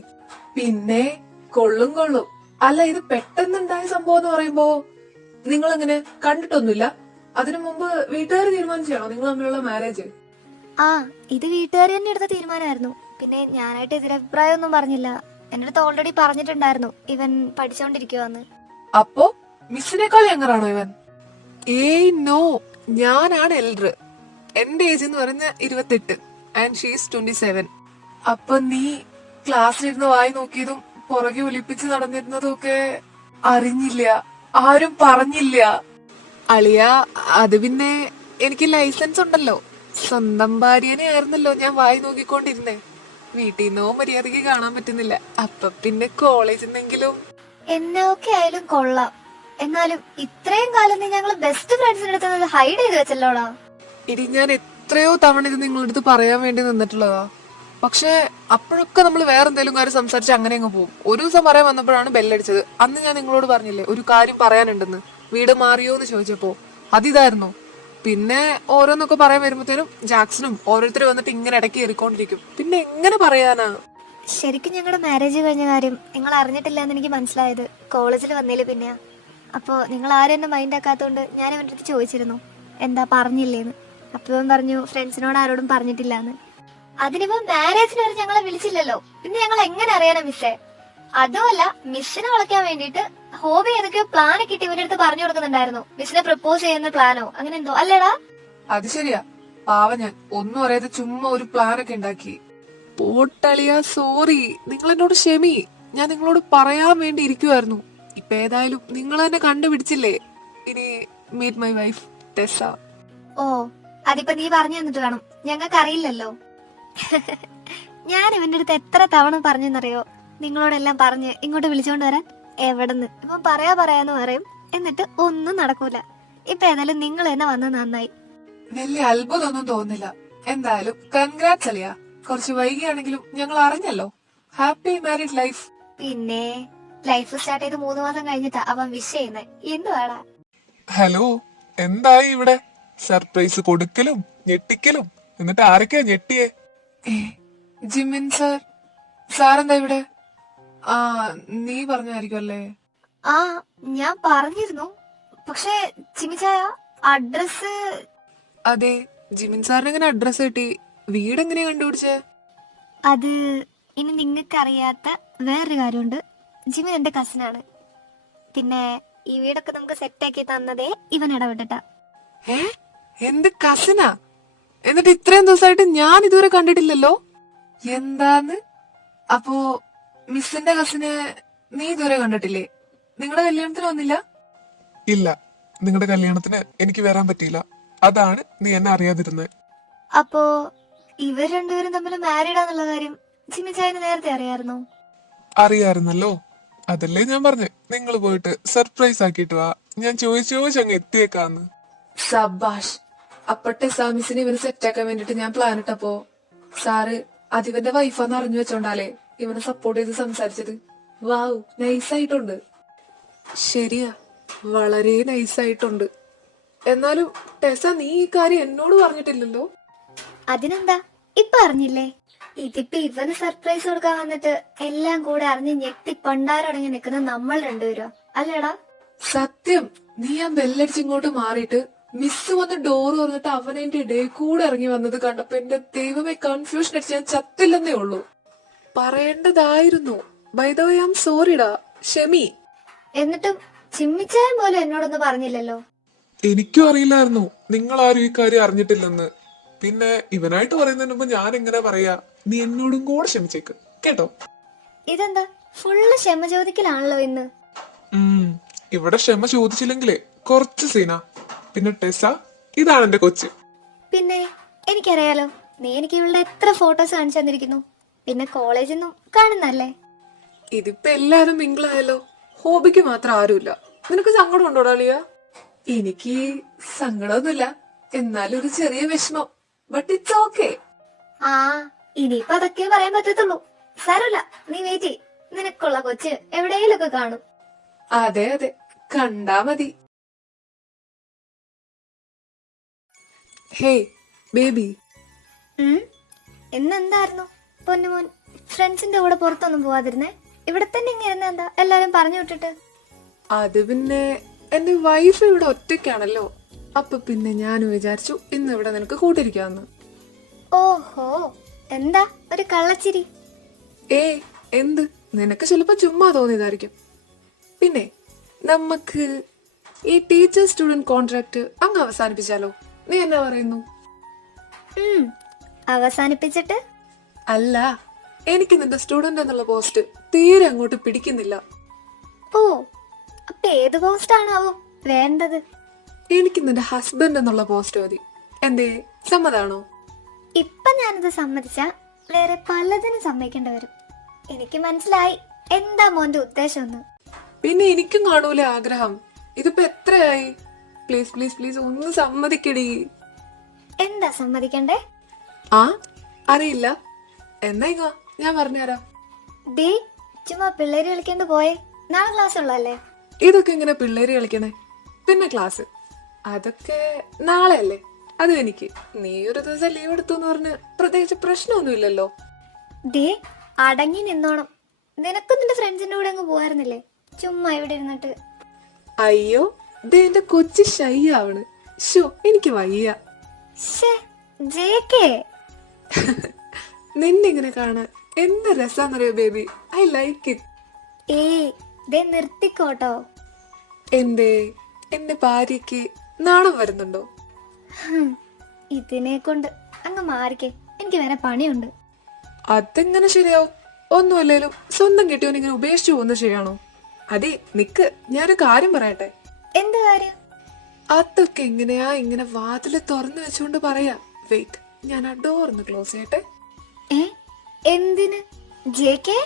പിന്നെ കൊള്ളും കൊള്ളും. അല്ല, ഇത് പെട്ടെന്നുണ്ടായ സംഭവം എന്ന് പറയുമ്പോ നിങ്ങൾ അങ്ങനെ കണ്ടിട്ടൊന്നുമില്ല? അതിനു മുമ്പ് വീട്ടുകാർ തീരുമാനിച്ചാണോ നിങ്ങൾ തമ്മിലുള്ള മാരേജ്? ആ, ഇത് വീട്ടുകാർ തന്നെ എടുത്ത തീരുമാനമായിരുന്നു. പിന്നെ ഞാനായിട്ട് എതിരഭിപ്രായം ഒന്നും പറഞ്ഞില്ല. എന്റെ അടുത്ത് ഓൾറെഡി പറഞ്ഞിട്ടുണ്ടായിരുന്നു ഇവൻ പഠിച്ചോണ്ടിരിക്കുവാന്ന്. അപ്പോ മിസ്സിനേക്കാൾ യങ്ങറാണോ ഇവൻ? ഏയ് നോ, ഞാനാണ് എൽഡർ. എന്റെ ഏജ് എന്ന് പറഞ്ഞ 28 ആൻഡ് ഷീസ് 27. അപ്പൊ നീ ക്ലാസ്സിലിരുന്ന് വായി നോക്കിയതും പുറകെ ഒലിപ്പിച്ച് നടന്നിരുന്നതും ഒക്കെ അറിഞ്ഞില്ല, ആരും പറഞ്ഞില്ല. അളിയ, അത് പിന്നെ എനിക്ക് ലൈസൻസ് ഉണ്ടല്ലോ. സ്വന്തം ഭാര്യനെ ആയിരുന്നല്ലോ ഞാൻ വായി നോക്കിക്കൊണ്ടിരുന്നേ. വീട്ടിൽ നിന്നോ മര്യാദക്ക് കാണാൻ പറ്റുന്നില്ല. അപ്പൊ പിന്നെ കോളേജിൽ നിന്നെങ്കിലും. എന്നൊക്കെ ആയാലും കൊള്ളാം. എന്നാലും ഇത്രയും കാലം നീ ഞങ്ങള് ബെസ്റ്റ് ഫ്രണ്ട്സിന്റെ അടുത്ത് ഹൈഡ് ചെയ്ത് വെച്ചല്ലോടാ. ഇനി ഞാൻ എത്രയോ തവണ ഇത് നിങ്ങളുടെ അടുത്ത് പറയാൻ വേണ്ടി നിന്നിട്ടുള്ളതാ. പക്ഷെ അപ്പോഴൊക്കെ നമ്മൾ വേറെ എന്തെങ്കിലും കാര്യം സംസാരിച്ച് അങ്ങനെ അങ്ങ് പോകും. ഒരു ദിവസം പറയാൻ വന്നപ്പോഴാണ് ബെല്ലടിച്ചത്. അന്ന് ഞാൻ നിങ്ങളോട് പറഞ്ഞില്ലേ ഒരു കാര്യം പറയാനുണ്ടെന്ന്. വീട് മാറിയോ എന്ന് ചോദിച്ചപ്പോ അതിതായിരുന്നു. പിന്നെ ഓരോന്നൊക്കെ പറയാൻ വരുമ്പോഴത്തേനും ജാക്സണും ഓരോരുത്തരും വന്നിട്ട് ഇങ്ങനെ ഇടയ്ക്ക് കയറിക്കൊണ്ടിരിക്കും. പിന്നെ എങ്ങനെ പറയാനാ? ശരിക്കും ഞങ്ങളുടെ മാരേജ് കഴിഞ്ഞ കാര്യം നിങ്ങൾ അറിഞ്ഞിട്ടില്ല എന്ന് എനിക്ക് മനസ്സിലായത് കോളേജിൽ വന്നേല് പിന്നെയാ. അപ്പോ നിങ്ങൾ ആരും എന്നെ മൈൻഡ് ആക്കാത്തോണ്ട് ഞാൻ ഇവന്റെ അടുത്ത് ചോദിച്ചിരുന്നു എന്താ പറഞ്ഞില്ലേന്ന്. അപ്പൊ ഇവൻ പറഞ്ഞു ഫ്രണ്ട്സിനോട് ആരോടും പറഞ്ഞിട്ടില്ലാന്ന്. അതിനിപ്പോ മാരേജിന് വരെ ഞങ്ങളെ വിളിച്ചില്ലല്ലോ, പിന്നെ ഞങ്ങൾ എങ്ങനെ അറിയാനാ മിസ്സേ? അതുമല്ല, മിസ്സിനെ വിളിക്കാൻ വേണ്ടിയിട്ട് ഹോബി ഏതൊക്കെയോ പ്ലാൻ കിട്ടി ഇവന്റെ അടുത്ത് പറഞ്ഞു കൊടുക്കുന്നുണ്ടായിരുന്നു. മിസ്സിനെ പ്രപ്പോസ് ചെയ്യുന്ന പ്ലാനോ അങ്ങനെ എന്തോ അല്ലേടാ? അത് ശരിയാ, പാവ ഞാൻ ഒന്നും അറിയാതെ ചുമ്മാ ഒരു പ്ലാനൊക്കെ ഉണ്ടാക്കി. പോട്ടളിയ, സോറി, നിങ്ങൾ എന്നോട് ക്ഷമി. ഞാൻ നിങ്ങളോട് പറയാൻ വേണ്ടി ഇരിക്കുവായിരുന്നു. ഇപ്പൊ ഏതായാലും നിങ്ങൾ തന്നെ കണ്ടുപിടിച്ചില്ലേ. ഇനി മീറ്റ് മൈ വൈഫ് ടെസ. ഓ, അതിപ്പോ നീ പറഞ്ഞു തന്നിട്ട് വേണം, ഞങ്ങൾക്ക് അറിയില്ലല്ലോ. ഞാൻ ഇവന്റെ അടുത്ത് എത്ര തവണ പറഞ്ഞെന്നറിയോ നിങ്ങളോടെല്ലാം പറഞ്ഞ് ഇങ്ങോട്ട് വിളിച്ചോണ്ട് വരാൻ? എവിടെന്ന് ഇപ്പം പറയാന്ന് പറയും, എന്നിട്ട് ഒന്നും നടക്കൂല. ഇപ്പൊ ഏതായാലും നിങ്ങൾ തന്നെ വന്നത് നന്നായി. വലിയ അത്ഭുതമൊന്നും തോന്നില്ല. എന്തായാലും കൺഗ്രാറ്റ്സ് അളിയ. കുറച്ച് വൈകിയാണെങ്കിലും ഞങ്ങൾ അറിഞ്ഞല്ലോ. Happy married life. പിന്നെ ലൈഫ് സ്റ്റാർട്ട് ചെയ്ത് 3 മാസം കഴിഞ്ഞിട്ടാ അവൻ വിഷ് ചെയ്യുന്നത്. എന്തുവാടാ? ഹലോ, എന്തായി ഇവിടെ? സർപ്രൈസ് കൊടുക്കലും ഞെട്ടിക്കലും. എന്നിട്ട് ആരൊക്കെയാ ഞെട്ടിയേ? Jimin sir. സാറെന്താ ഇവിടെ? ആ, നീ പറഞ്ഞായിരിക്കും അല്ലേ? ആ, ഞാൻ പറഞ്ഞിരുന്നു. പക്ഷെ ചിമിച്ചായ അഡ്രസ്. അതെ, ജിമിൻ സാറിന് എങ്ങനെ അഡ്രസ് കിട്ടി? വീട് എങ്ങനെയാ കണ്ടുപിടിച്ചേ? അത് ഇനി നിങ്ങൾക്ക് അറിയാത്ത വേറൊരു കാര്യമുണ്ട്. ജിമിൻ എന്റെ കസിനാണ്. പിന്നെ ഈ വീടൊക്കെ നമുക്ക് സെറ്റാക്കി തന്നതേ ഇവൻ ഇടപെട്ടിട്ടാ. എന്ത് കസിനാ? എന്നിട്ട് ഇത്രയും ദിവസമായിട്ട് ഞാൻ ഇതുവരെ കണ്ടിട്ടില്ലല്ലോ. എന്താന്ന്? അപ്പോ മിസ്സിന്റെ കസിനെ നീ ഇതുവരെ കണ്ടിട്ടില്ലേ? നിങ്ങളുടെ കല്യാണത്തിന് വന്നില്ല? ഇല്ല, നിങ്ങളുടെ കല്യാണത്തിന് എനിക്ക് വരാൻ പറ്റിയില്ല. അതാണ് നീ എന്നെ അറിയാതിരുന്നത്. അപ്പോ ഇവർ രണ്ടുപേരും തമ്മിൽ മാരീഡാന്നുള്ള കാര്യം ചിമിച്ചായന് നേരത്തെ അറിയായിരുന്നോ? അറിയായിരുന്നല്ലോ. അതല്ലേ ഞാൻ പറഞ്ഞു നിങ്ങൾ പോയിട്ട് സർപ്രൈസ് ആക്കിയിട്ട് വാ. ഞാൻ ചോദിച്ചങ്ങ് എത്തിയേക്കാന്ന്. സബാഷ്. അപ്പട്ടെ സാമിസിനെ ഇവന് സെറ്റാക്കാൻ വേണ്ടിട്ട് ഞാൻ പ്ലാൻ ഇട്ടപ്പോ സാറ് അതിവന്റെ വൈഫാന്ന് അറിഞ്ഞു വെച്ചോണ്ടാലേ ഇവനെ സപ്പോർട്ട് ചെയ്ത് സംസാരിച്ചത്. വാവ്, നൈസായിട്ടുണ്ട്. ശരിയാ, വളരെ നൈസായിട്ടുണ്ട്. എന്നാലും ടെസ നീ ഈ കാര്യം എന്നോട് പറഞ്ഞിട്ടില്ലല്ലോ. അതിനെന്താ, ഇപ്പൊ അറിഞ്ഞില്ലേ? ഇതിപ്പോ ഇവന് സർപ്രൈസ് കൊടുക്കാൻ വന്നിട്ട് എല്ലാം കൂടെ അറിഞ്ഞ് ഞെട്ടി പണ്ടാരടങ്ങി നിൽക്കുന്ന നമ്മൾ രണ്ടുപേരോ അല്ലേടാ? സത്യം, നീ ആ ബെല്ലടിച്ച് ഇങ്ങോട്ട് മാറിയിട്ട് മിസ് വന്ന് ഡോർ തുറന്നിട്ട് അവൻ എന്റെ ഇടയിൽ കൂടെ ഇറങ്ങി വന്നത് കണ്ടപ്പോ എന്റെ ദൈവമേ കൺഫ്യൂഷൻ അടിച്ച് ഞാൻ ചത്തില്ലെന്നേ ഉള്ളൂ. പറയേണ്ടതായിരുന്നു. By the way I am സോറിടാ, ക്ഷമി. എന്നിട്ടും ചിമ്മിച്ചാൻ പോലും എന്നോടൊന്നും പറഞ്ഞില്ലല്ലോ. എനിക്കും അറിയില്ലായിരുന്നു നിങ്ങൾ ആരും ഈ കാര്യം അറിഞ്ഞിട്ടില്ലെന്ന്. പിന്നെ ഇവനായിട്ട് പറയുന്നതിന് മുമ്പ് ഞാൻ എങ്ങനെ പറയാ, നീ എന്നോടും കൂടെ ക്ഷമിച്ചേക്ക് കേട്ടോ. ഇതെന്താ ഫുള്ള് ക്ഷമ ചോദിക്കലാണല്ലോ ഇന്ന്. ഇവിടെ ക്ഷമ ചോദിച്ചില്ലെങ്കിലേ കുറച്ച് സീനാ. പിന്നെ ടെസ, ഇതാണ് എന്റെ കൊച്ച്. പിന്നെ എനിക്കറിയാലോ, നീ എനിക്ക് ഇവളുടെ എത്ര ഫോട്ടോസ് കാണിച്ചു തന്നിരിക്കുന്നു. പിന്നെ കോളേജിൽ നിന്നും കാണുന്നല്ലേ. ഇതിപ്പോ എല്ലാരും മിങ്കിളായല്ലോ, ഹോബിക്ക് മാത്രം ആരുമില്ല. നിനക്ക് സങ്കടം ഉണ്ടോടാ ലിയ? എനിക്ക് സങ്കടമൊന്നുമില്ല, എന്നാലും ഒരു ചെറിയ വിഷമം. But it's okay. ആ ഇനിയിപ്പൊ അതൊക്കെ പറയാൻ പറ്റത്തുള്ളൂ. സാരമില്ല, നീ വെയിറ്റ് ചെയ്. നിനക്കുള്ള കൊച്ച് എവിടെയെങ്കിലൊക്കെ കാണും. അതെ അതെ, കണ്ടാ മതി. Hey baby. ഇന്നെന്തായിരുന്നു പൊന്നുമോൻ ഫ്രണ്ട്സിന്റെ കൂടെ പുറത്തൊന്നും പോവാതിരുന്നേ? ഇവിടെ തന്നെ ഇങ്ങനെ എന്താ എല്ലാരും പറഞ്ഞു വിട്ടിട്ട്? അത് പിന്നെ എന്റെ വൈഫ് ഇവിടെ ഒറ്റയ്ക്കാണല്ലോ, അപ്പൊ പിന്നെ ഞാൻ വിചാരിച്ചു ഇന്ന് ഇവിടെ നിനക്ക് കൂട്ടിരിക്കാന്ന്. ഓഹോ, എന്താ ഒരു കള്ളച്ചിരി? എന്ത്, നിനക്ക് ചിലപ്പോ ചുമ്മാ തോന്നിയതായിരിക്കും. പിന്നെ നമുക്ക് ഈ ടീച്ചർ സ്റ്റുഡന്റ് കോൺട്രാക്ട് അങ്ങ് അവസാനിപ്പിച്ചാലോ? നീ എന്നാ പറയുന്നു? അവസാനിപ്പിച്ചിട്ട്? അല്ല, എനിക്ക് നിന്റെ സ്റ്റുഡന്റ് എന്നുള്ള പോസ്റ്റ് തീരെ അങ്ങോട്ട് പിടിക്കുന്നില്ല. ഓ, അപ്പൊ ഏത് പോസ്റ്റ് ആണാവോ വേണ്ടത്? എനിക്ക് നിന്റെ ഹസ്ബൻഡ് എന്നുള്ള പോസ്റ്റ് മതി. എന്തേ, സമ്മതാണോ? ഇപ്പൊ ഞാനിത് സമ്മതിച്ച വേറെ പലതിനും സമ്മതിക്കേണ്ടി വരും. എനിക്ക് മനസ്സിലായി എന്താ മോന്റെ ഉദ്ദേശം എന്ന്. പിന്നെ എനിക്കും കാണൂല ആഗ്രഹം. ഇതിപ്പോ എത്രയായി? പ്ലീസ് പ്ലീസ് പ്ലീസ് ഒന്ന് സമ്മതിക്കടി. എന്താ സമ്മതിക്കണ്ടേ? ആ അറിയില്ല, എന്നാ ഇങ്ങ ഞാൻ പറഞ്ഞുതരാം. ദേ ചുമ്മാ പിള്ളേര് കളിക്കാണ്ട് പോയേ, നാളെ ക്ലാസ് ഉള്ളല്ലേ. ഇതൊക്കെ ഇങ്ങനെ പിള്ളേര് കളിക്കണേ? പിന്നെ ക്ലാസ് അതൊക്കെ നാളെ അല്ലേ. അതും എനിക്ക് നീ ഒരു ദിവസം ലീവ് എടുത്തു എന്ന് പറഞ്ഞ് പ്രത്യേകിച്ച് പ്രശ്നമൊന്നുമില്ലല്ലോ. ദേ അടങ്ങി നിന്നോണം. നിനക്കും നിന്റെ ഫ്രണ്ട്സിന്റെ കൂടെ അങ്ങ് പോവായിരുന്നില്ലേ? ചുമ്മാ ഇവിടെ ഇരുന്നിട്ട്. അയ്യോ, ദേ എന്റെ കൊച്ചു ഷൈ ആവണ്. ഷോ, എനിക്ക് വയ്യ. നിന്നെ ഇങ്ങനെ കാണാൻ എന്ത് രസാന്നറിയോ ബേബി, ഐ ലൈക്ക് ഇറ്റ്. ദേ നിർത്തിക്കോട്ടോ. എന്തേ, എന്റെ ഭാര്യക്ക് നാണം വരുന്നുണ്ടോ? ഇതിനെ കൊണ്ട് അങ്ങ് മാറിക്കേ, എനിക്ക് വേറെ പണിയുണ്ട്. അതെങ്ങനെ ശരിയാവും? ഒന്നുമല്ലേലും സ്വന്തം കിട്ടിയോൻ ഇങ്ങനെ ഉപേക്ഷിച്ചു പോകുന്നത് ശരിയാണോ? അതെ നിക്ക്, ഞാനൊരു കാര്യം പറയട്ടെ. എന്ത് കാര്യം? അതൊക്കെ എങ്ങനെയാ ഇങ്ങനെ വാതില് തുറന്നു വെച്ചോണ്ട് പറയാ. വെയിറ്റ്, ഞാൻ ആ ഡോർ ഒന്ന് ക്ലോസ് ചെയ്യട്ടെ. എന്തിന്? J K